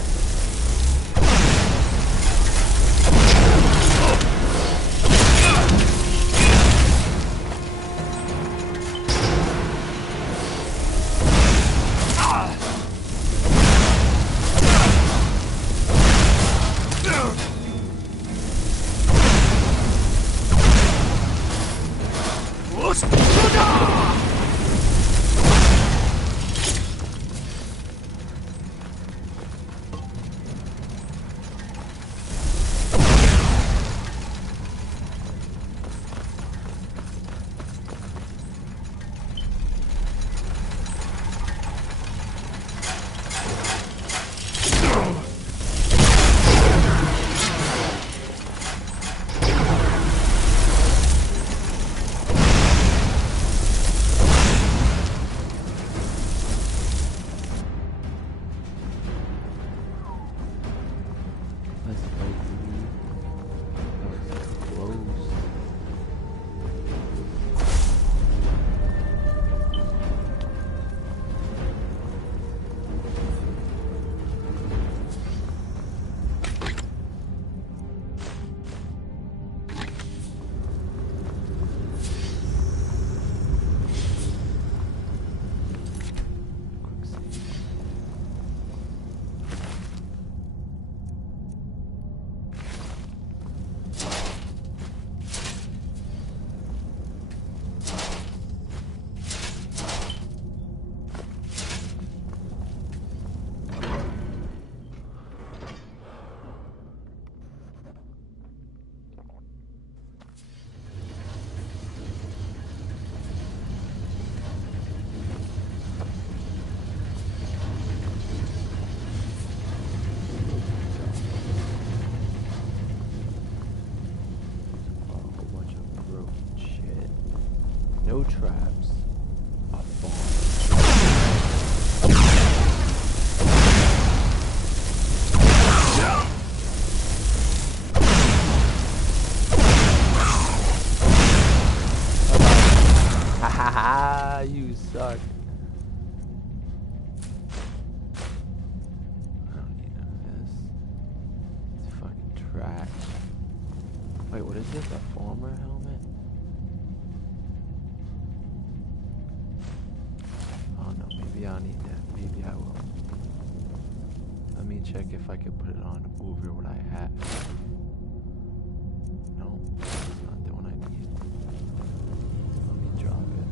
No traps. A farm. Haha, you suck. I don't need none of this. It's fucking trash. Wait, what is this? A farmer helmet? Oh no, maybe I'll need that. Maybe I will. Let me check if I can put it on over what I have. No, it's not the one I need. Let me drop it.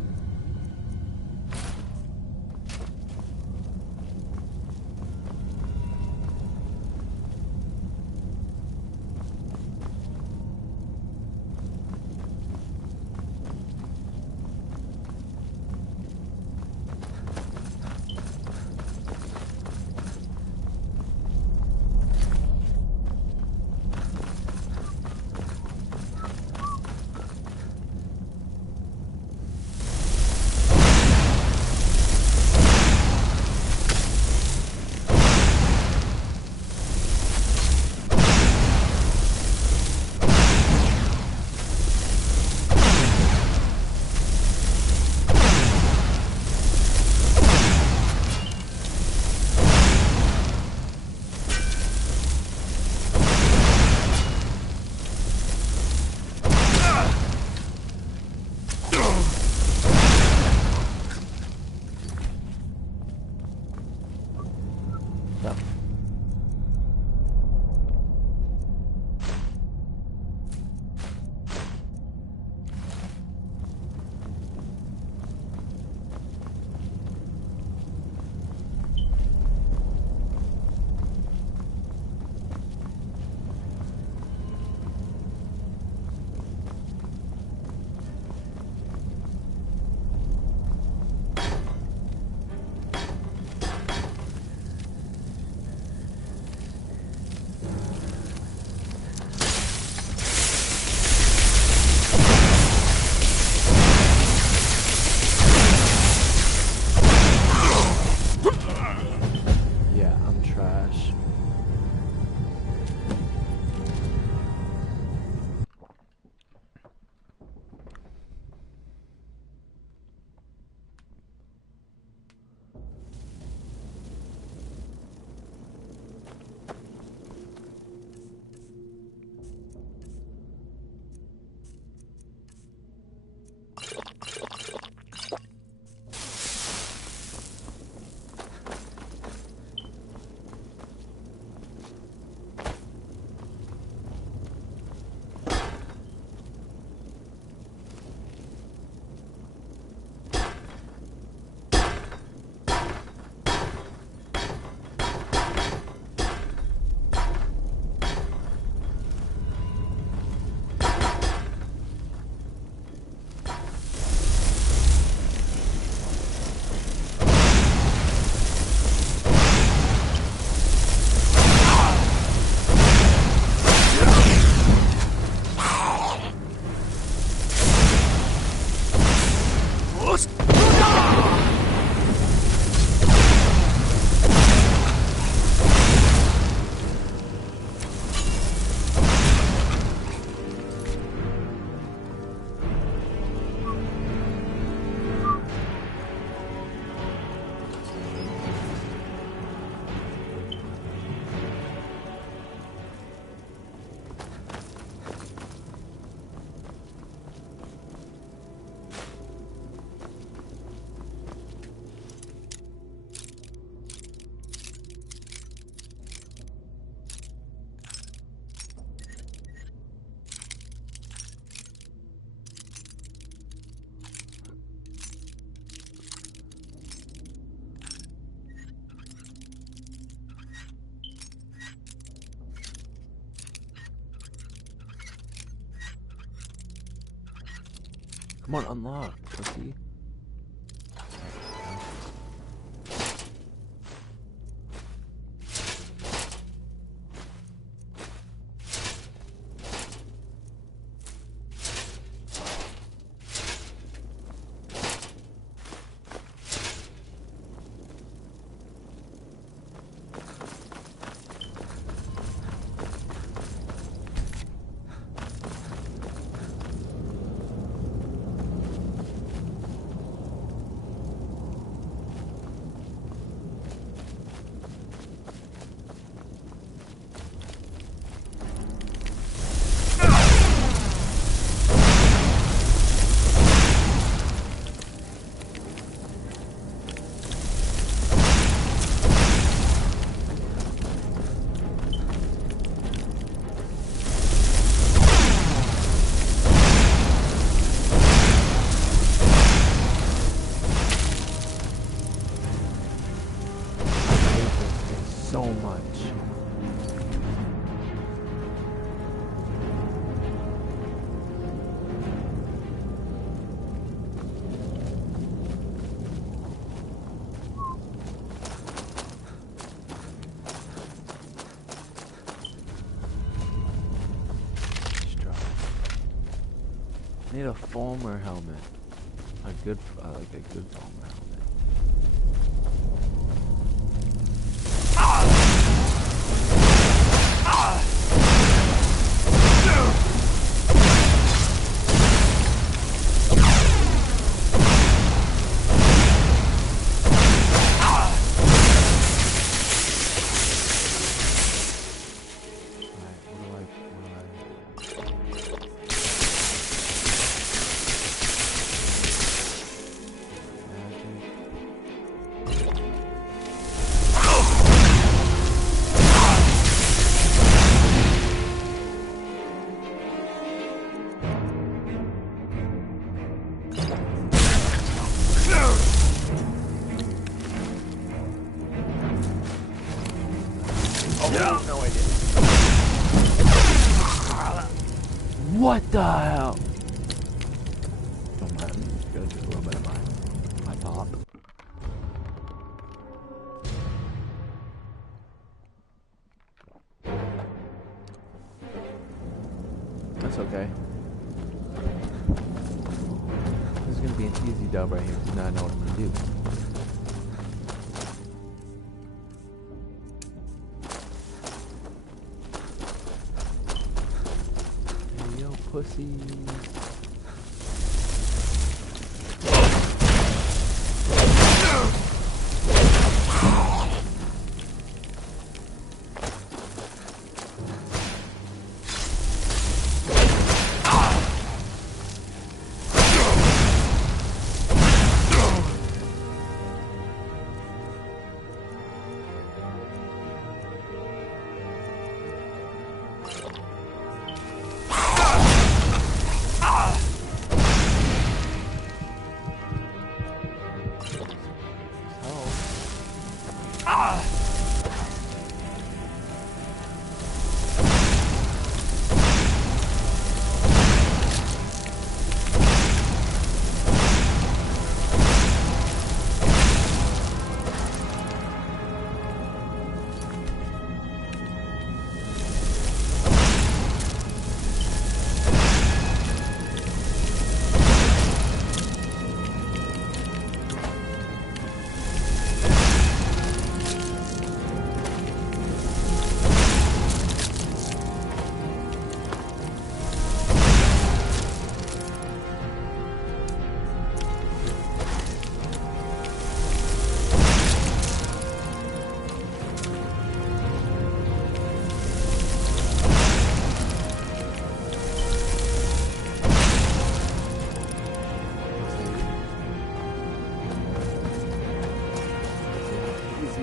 Come on, unlock, pussy. Need a foamer helmet. A good, like a good foamer helmet. What the hell? Don't mind me. Gotta do a little bit of my pop. That's okay. This is gonna be an easy dub right here because now I know what I'm gonna do. Pussies.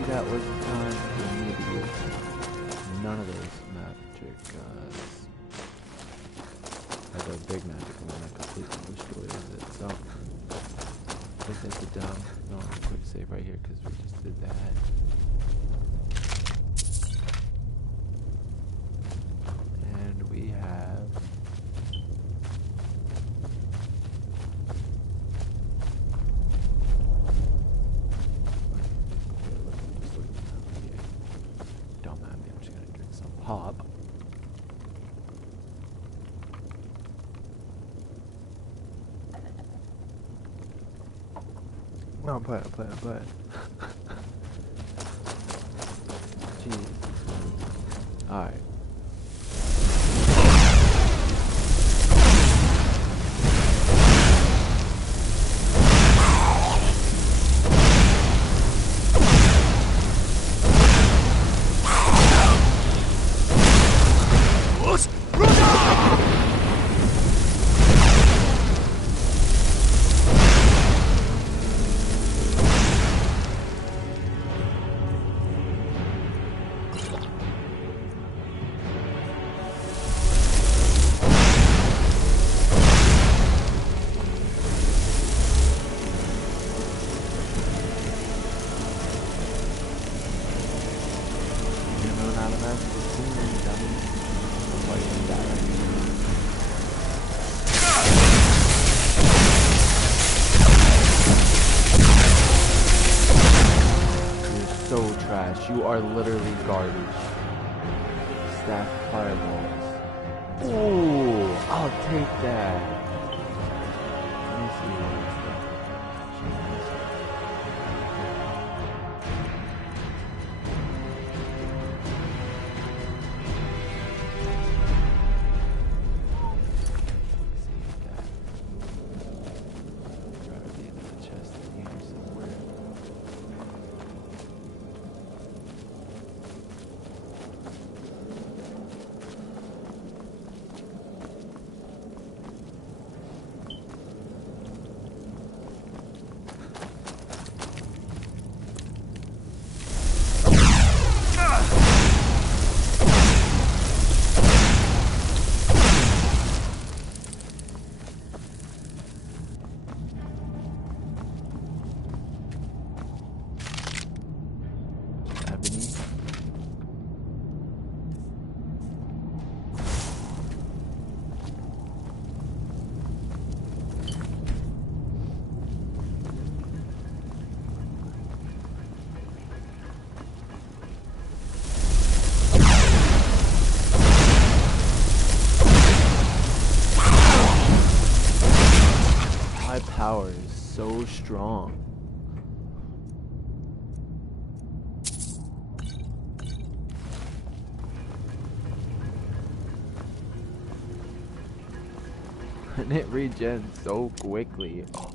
That was the time for me to use none of those magic like a big magic one that completely destroys it. So I think that's a dumb. No, quick save right here because we just did that. And we have pop. No, I'm playing. Jeez. Alright. You are literally garbage. Staff fireballs. Ooh, I'll take that. Power is so strong. And it regens so quickly. Oh.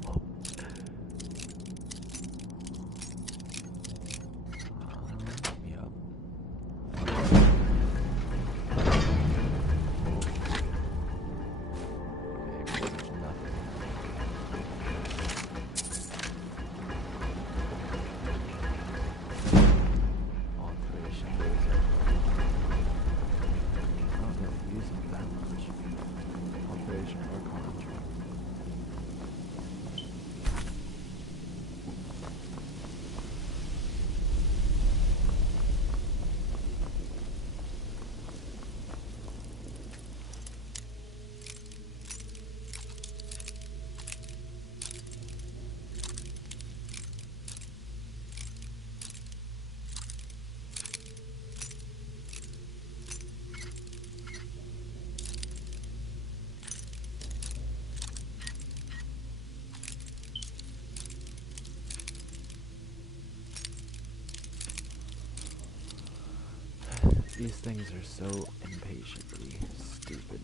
These things are so impatiently stupid.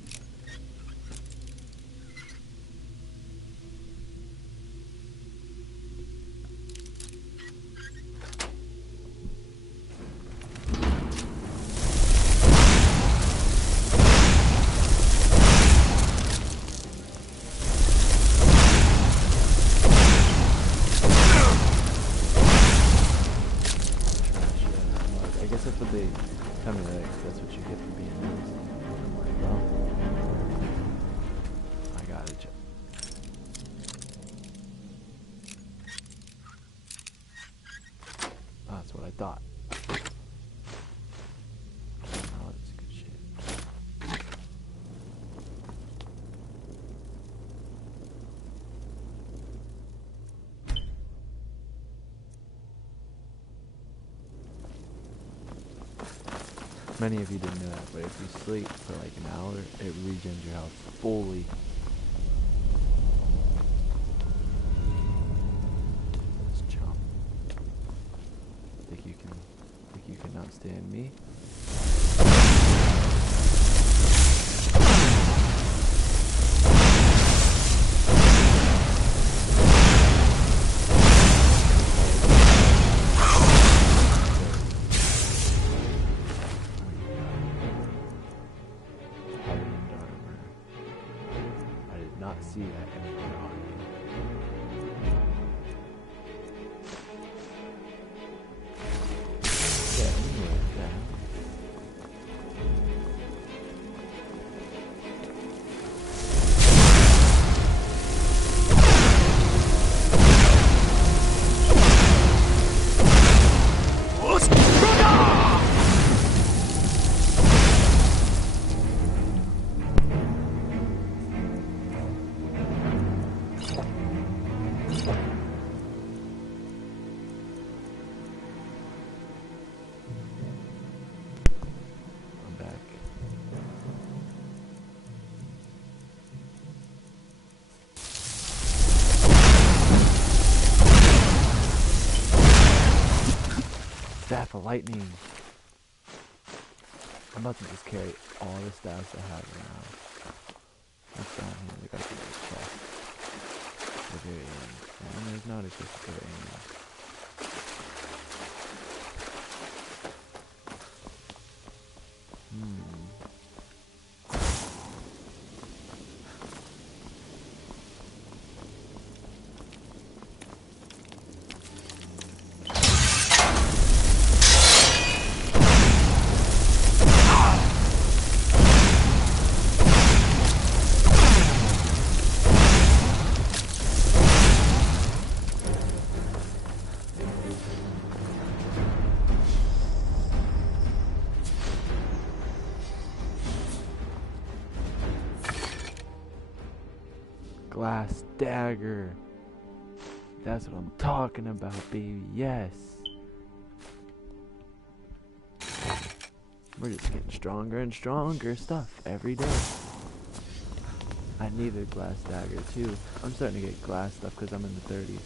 I guess that's what they tell me, like, that's what you get for being nice. I'm like, well, I got it. Oh, that's what I thought. Oh, that's good shit. Many of you didn't know that, but if you sleep for like an hour, it regens your health fully. Let's jump. Think you can outstand me? See that anywhere on me. Yeah, anywhere, yeah. lightning. I'm about to just carry all the staffs I have right now. What's down here? There gotta be a chest. At the very end. And there's not a chest at the very end. Glass dagger. That's what I'm talking about, baby. Yes. We're just getting stronger and stronger stuff every day. I need a glass dagger too. I'm starting to get glass stuff because I'm in the 30s.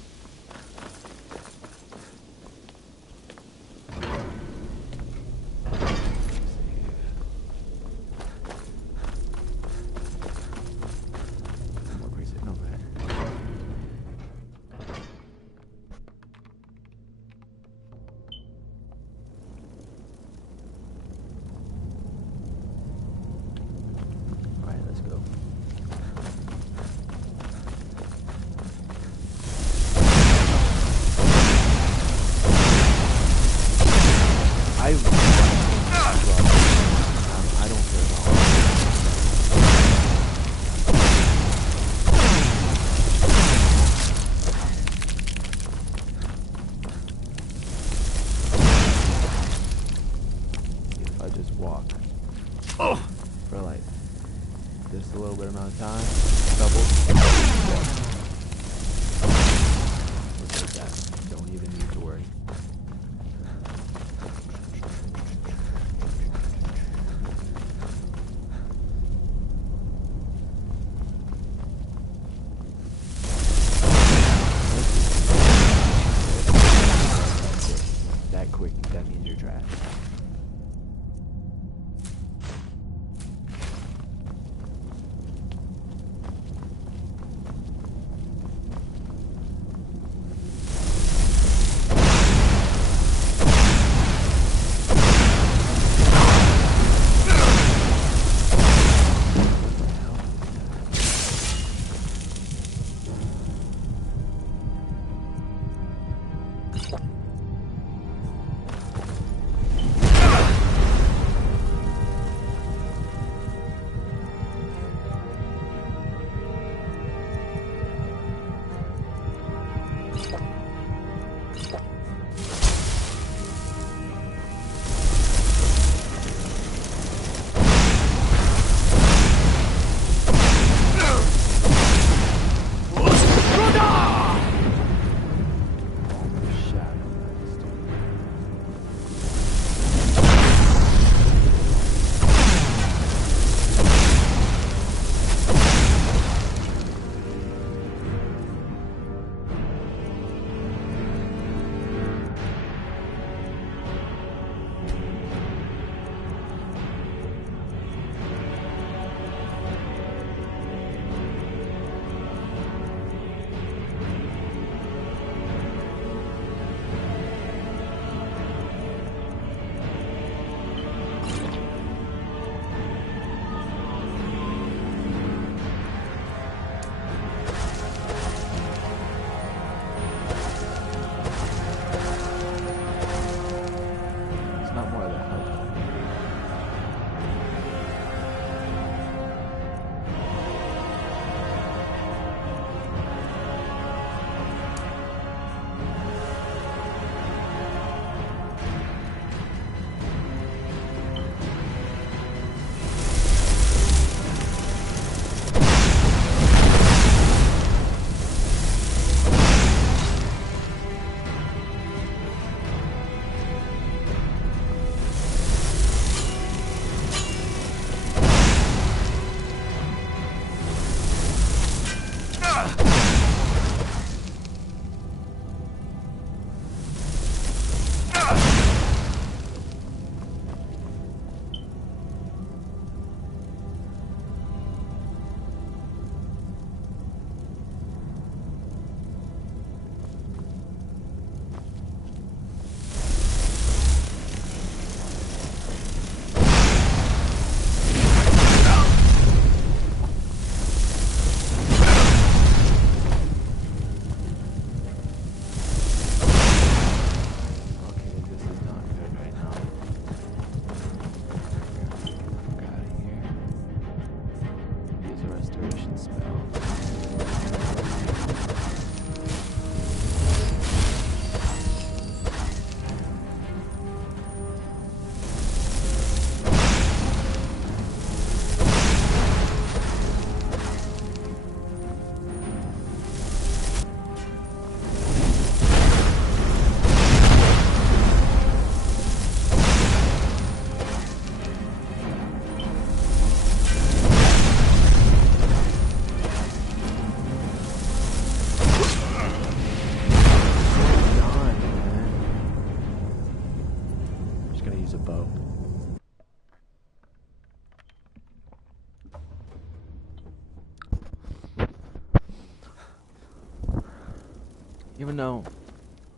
Even though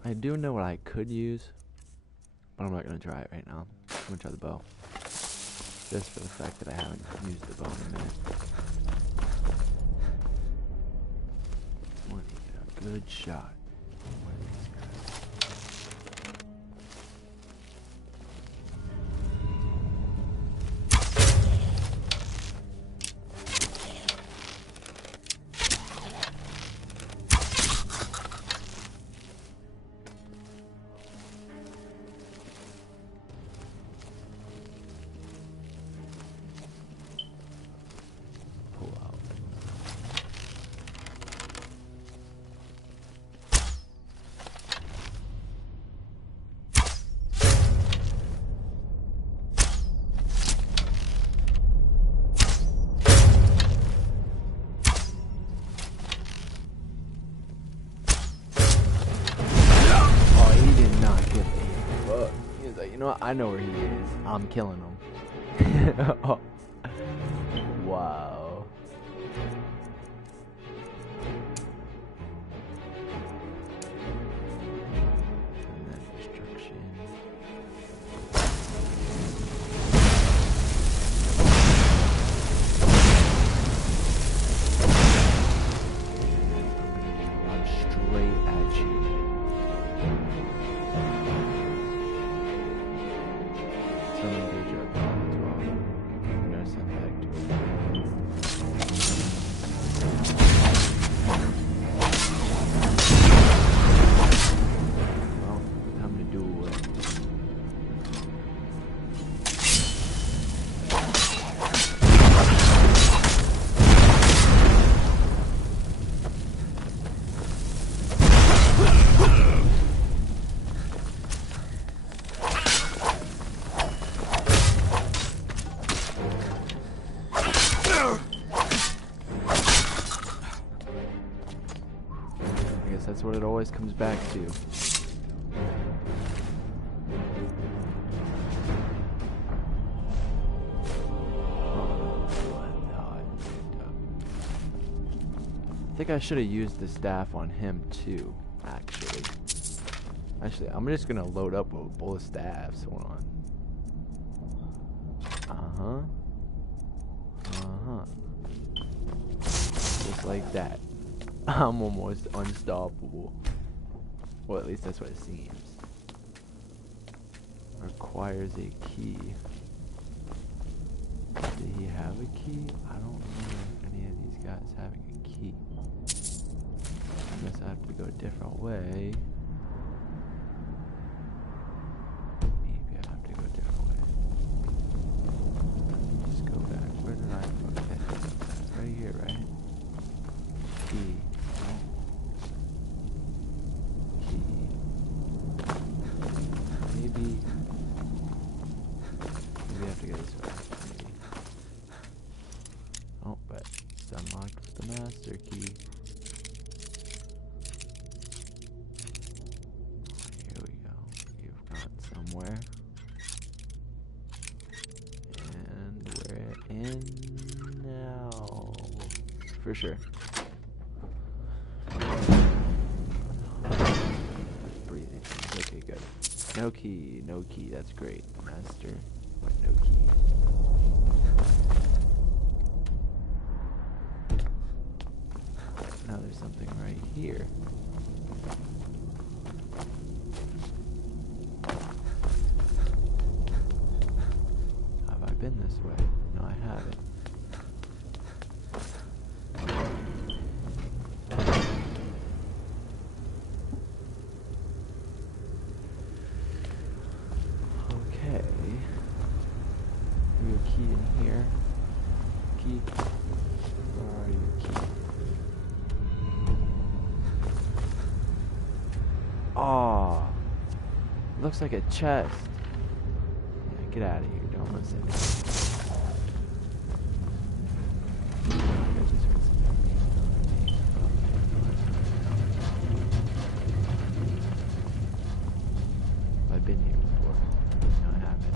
I do know what I could use, but I'm not gonna try it right now. I'm gonna try the bow. Just for the fact that I haven't used the bow in a minute. I want to get a good shot. One of these guys. You know what? I know where he is. I'm killing him. Oh. Wow. And then destruction. Run straight at you. Some engage our bomb as well. I'm gonna send back to it. Well, time to do it. That's what it always comes back to. I think I should have used the staff on him too, actually. I'm just gonna load up with both staffs. Hold on. Just like that. I'm almost unstoppable. Well, at least that's what it seems. Requires a key. Did he have a key? I don't remember any of these guys having a key. I guess I have to go a different way. Maybe I have to go a different way. Just go back. Where did I go? Okay. Right here, right? Key. Maybe I have to go this way. Maybe. Oh, but it's unlocked with the master key. Here we go. You've gone somewhere. And we're in now. For sure. Breathing. Okay, good. No key, no key, that's great. Master, but no key. Now there's something right here. Have I been this way? No, I haven't. Key in here. Key. Where are you, key? Oh, looks like a chest. Yeah, get out of here! Don't listen. I've been here before. No, I haven't.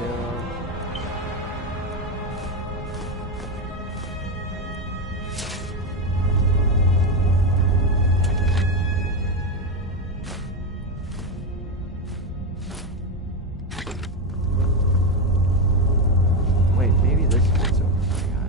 Zero. Wait, maybe this fits over my guy.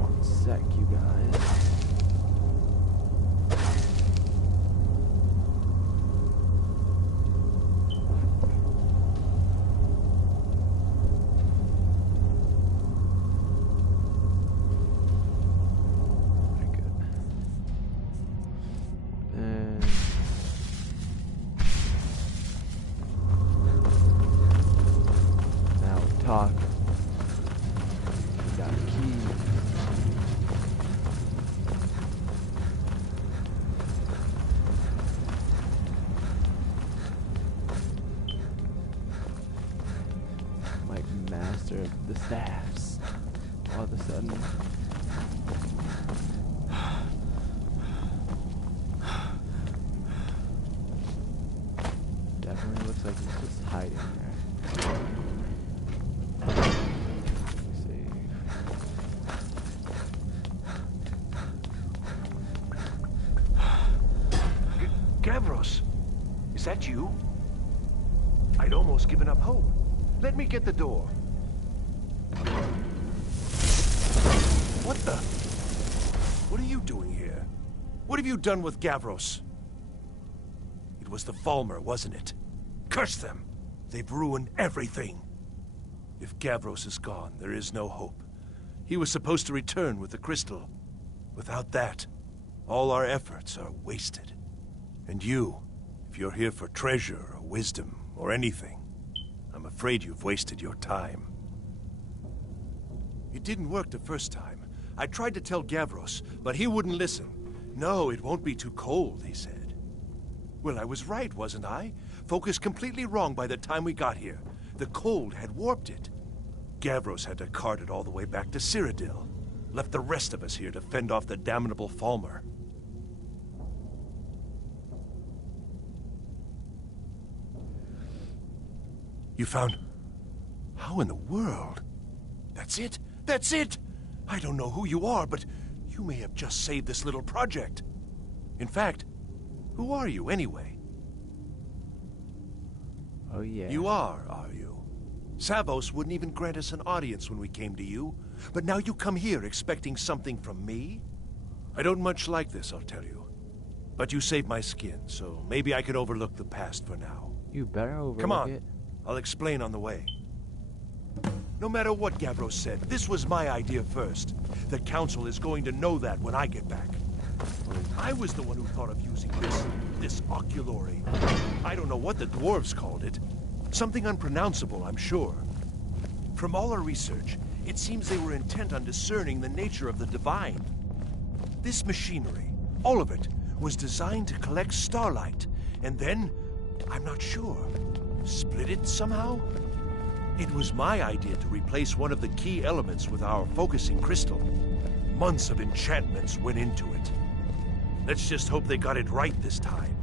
One sec, you guys. Very good. And now we talk. We got a key. Like master of the staffs. All of a sudden. Definitely looks like he's just hiding there. Let's see. Gavros, is that you? I'd almost given up hope. Let me get the door. What the? What are you doing here? What have you done with Gavros? It was the Falmer, wasn't it? Curse them! They've ruined everything. If Gavros is gone, there is no hope. He was supposed to return with the crystal. Without that, all our efforts are wasted. And you, if you're here for treasure or wisdom or anything, I'm afraid you've wasted your time. It didn't work the first time. I tried to tell Gavros, but he wouldn't listen. No, it won't be too cold, he said. Well, I was right, wasn't I? Focused completely wrong by the time we got here. The cold had warped it. Gavros had to cart it all the way back to Cyrodiil. Left the rest of us here to fend off the damnable Falmer. You found... How in the world? That's it? That's it! I don't know who you are, but you may have just saved this little project. In fact, who are you anyway? Oh yeah. You are you? Savos wouldn't even grant us an audience when we came to you, but now you come here expecting something from me? I don't much like this, I'll tell you. But you saved my skin, so maybe I can overlook the past for now. You better overlook Come on. it. I'll explain on the way. No matter what Gavros said, this was my idea first. The Council is going to know that when I get back. I was the one who thought of using this oculory. I don't know what the dwarves called it. Something unpronounceable, I'm sure. From all our research, it seems they were intent on discerning the nature of the divine. This machinery, all of it, was designed to collect starlight, and then, I'm not sure, split it somehow? It was my idea to replace one of the key elements with our focusing crystal. Months of enchantments went into it. Let's just hope they got it right this time.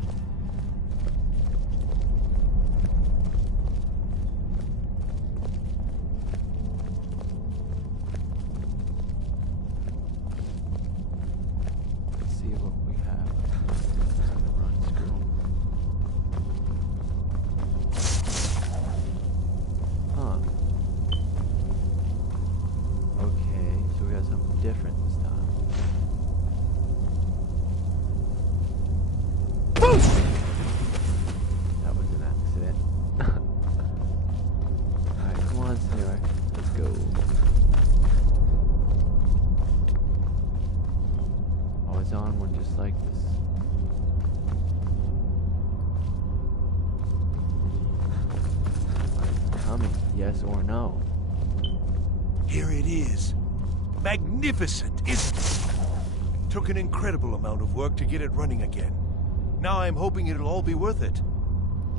Let's see what we have. Run screw. Huh. Okay, so we got something different this time. Boost! coming, yes or no? Here it is. Magnificent, isn't it? Took an incredible amount of work to get it running again. Now I'm hoping it'll all be worth it.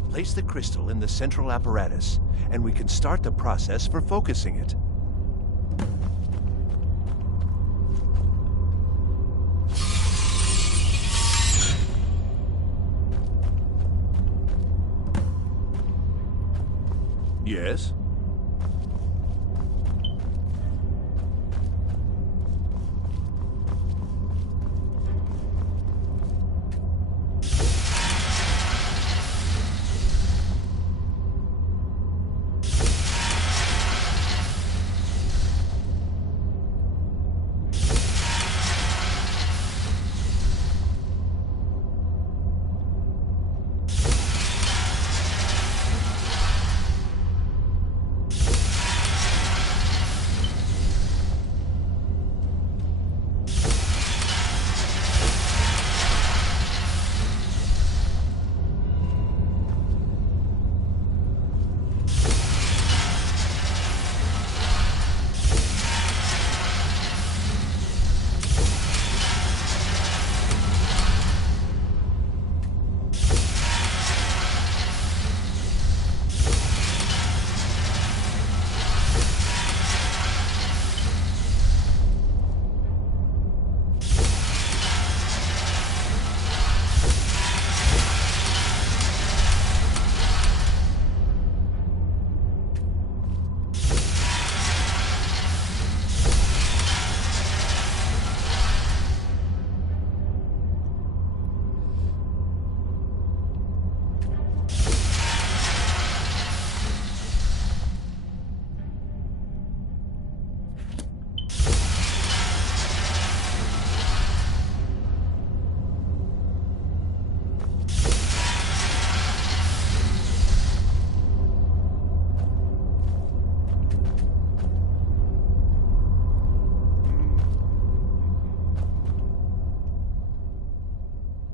Place the crystal in the central apparatus, and we can start the process for focusing it. Yes?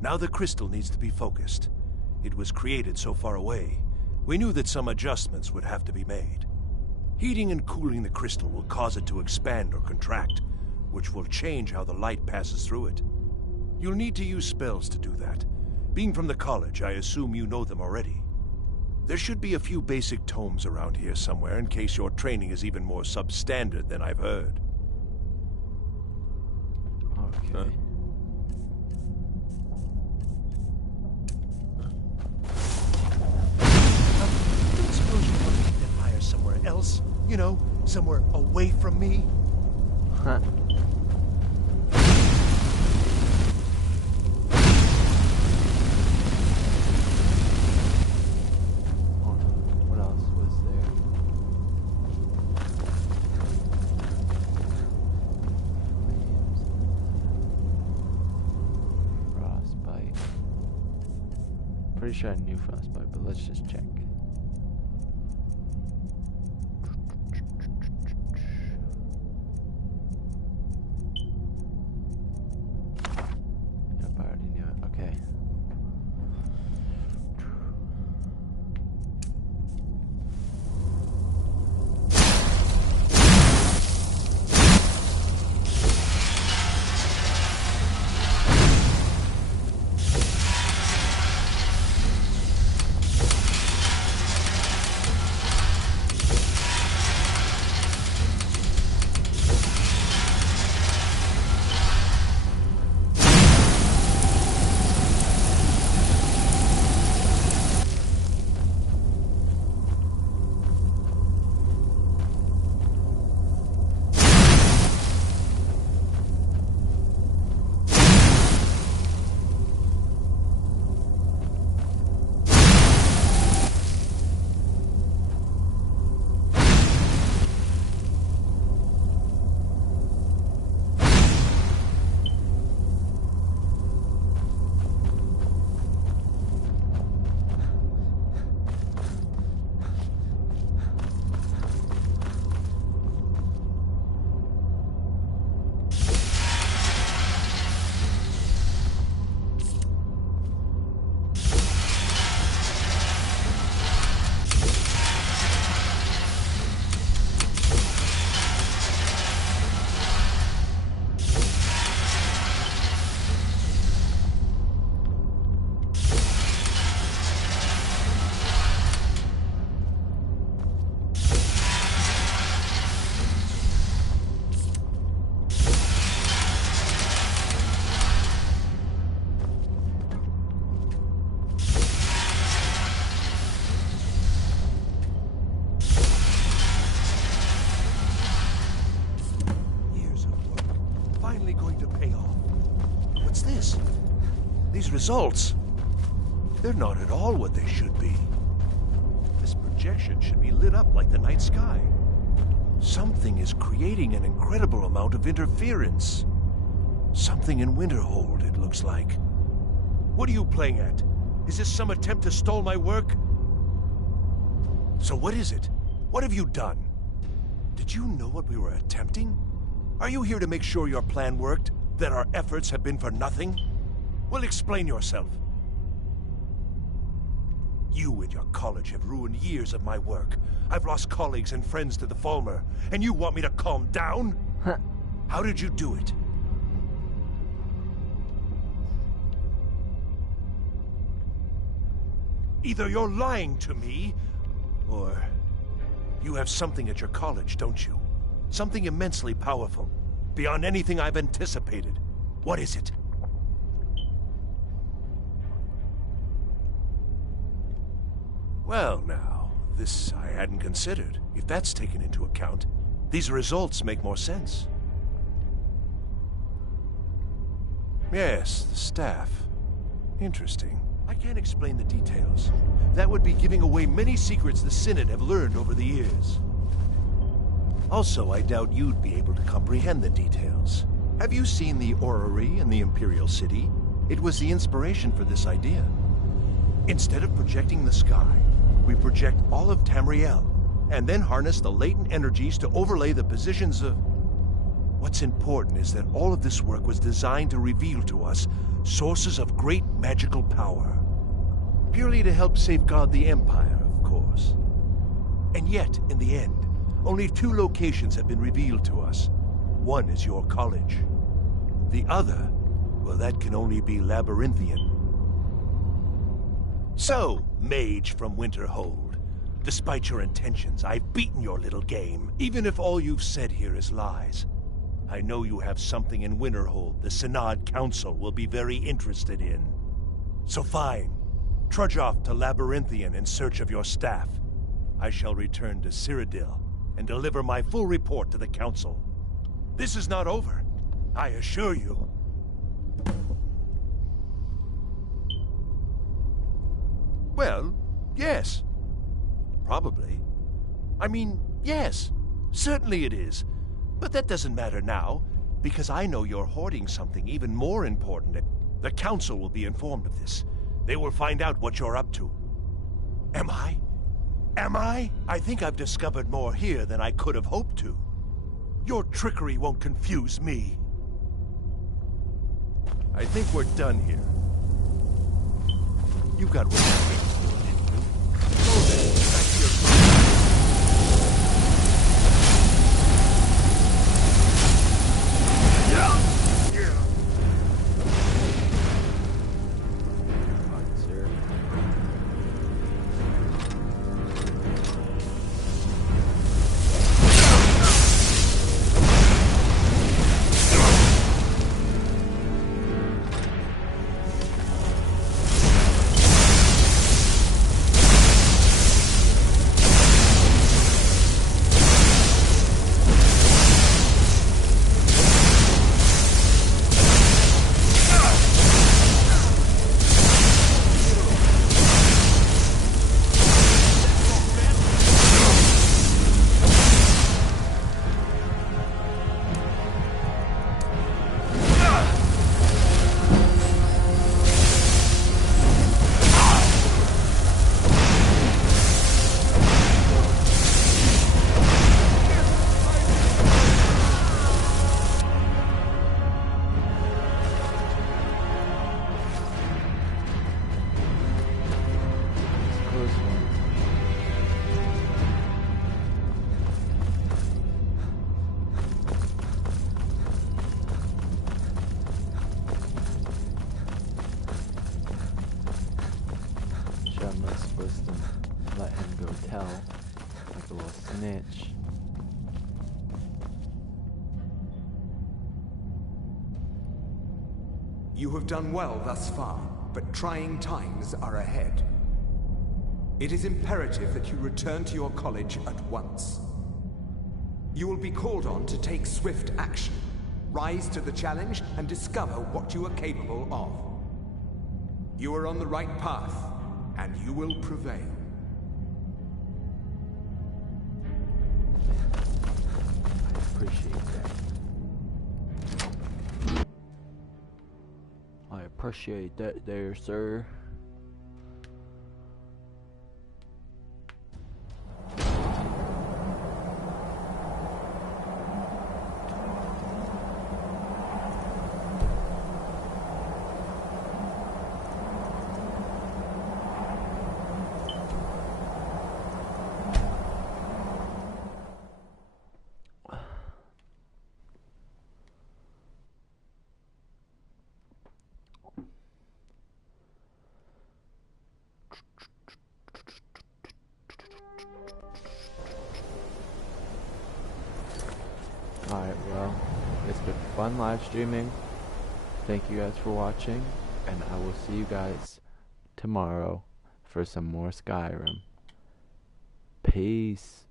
Now the crystal needs to be focused. It was created so far away. We knew that some adjustments would have to be made. Heating and cooling the crystal will cause it to expand or contract, which will change how the light passes through it. You'll need to use spells to do that. Being from the college, I assume you know them already. There should be a few basic tomes around here somewhere in case your training is even more substandard than I've heard. Okay. Don't suppose you want to get that fire somewhere else? You know, somewhere away from me? Huh. What else was there? Frostbite. Pretty sure I knew frostbite, but let's just check. Yep, I already knew it. Okay. results. They're not at all what they should be. This projection should be lit up like the night sky. Something is creating an incredible amount of interference. Something in Winterhold, it looks like. What are you playing at? Is this some attempt to stall my work? So what is it? What have you done? Did you know what we were attempting? Are you here to make sure your plan worked? That our efforts have been for nothing? Well, explain yourself. You and your college have ruined years of my work. I've lost colleagues and friends to the Falmer, and you want me to calm down? How did you do it? Either you're lying to me, or you have something at your college, don't you? Something immensely powerful, beyond anything I've anticipated. What is it? Well, now, this I hadn't considered. If that's taken into account, these results make more sense. Yes, the staff. Interesting. I can't explain the details. That would be giving away many secrets the Synod have learned over the years. Also, I doubt you'd be able to comprehend the details. Have you seen the orrery in the Imperial City? It was the inspiration for this idea. Instead of projecting the sky, we project all of Tamriel, and then harness the latent energies to overlay the positions of... What's important is that all of this work was designed to reveal to us sources of great magical power. Purely to help safeguard the Empire, of course. And yet, in the end, only 2 locations have been revealed to us. One is your college. The other, well, that can only be Labyrinthian. So, mage from Winterhold, despite your intentions, I've beaten your little game, even if all you've said here is lies. I know you have something in Winterhold the Synod Council will be very interested in. So fine, trudge off to Labyrinthian in search of your staff. I shall return to Cyrodiil and deliver my full report to the Council. This is not over, I assure you. Well, yes. Probably. I mean, yes. Certainly it is. But that doesn't matter now, because I know you're hoarding something even more important. The Council will be informed of this. They will find out what you're up to. Am I? Am I? I think I've discovered more here than I could have hoped to. Your trickery won't confuse me. I think we're done here. You got what you came for, didn't you? Go then, back to your... You have done well thus far, but trying times are ahead. It is imperative that you return to your college at once. You will be called on to take swift action, rise to the challenge, and discover what you are capable of. You are on the right path, and you will prevail. I appreciate that. I appreciate that there, sir. Alright, well, it's been fun live streaming. Thank you guys for watching, and I will see you guys tomorrow for some more Skyrim. Peace.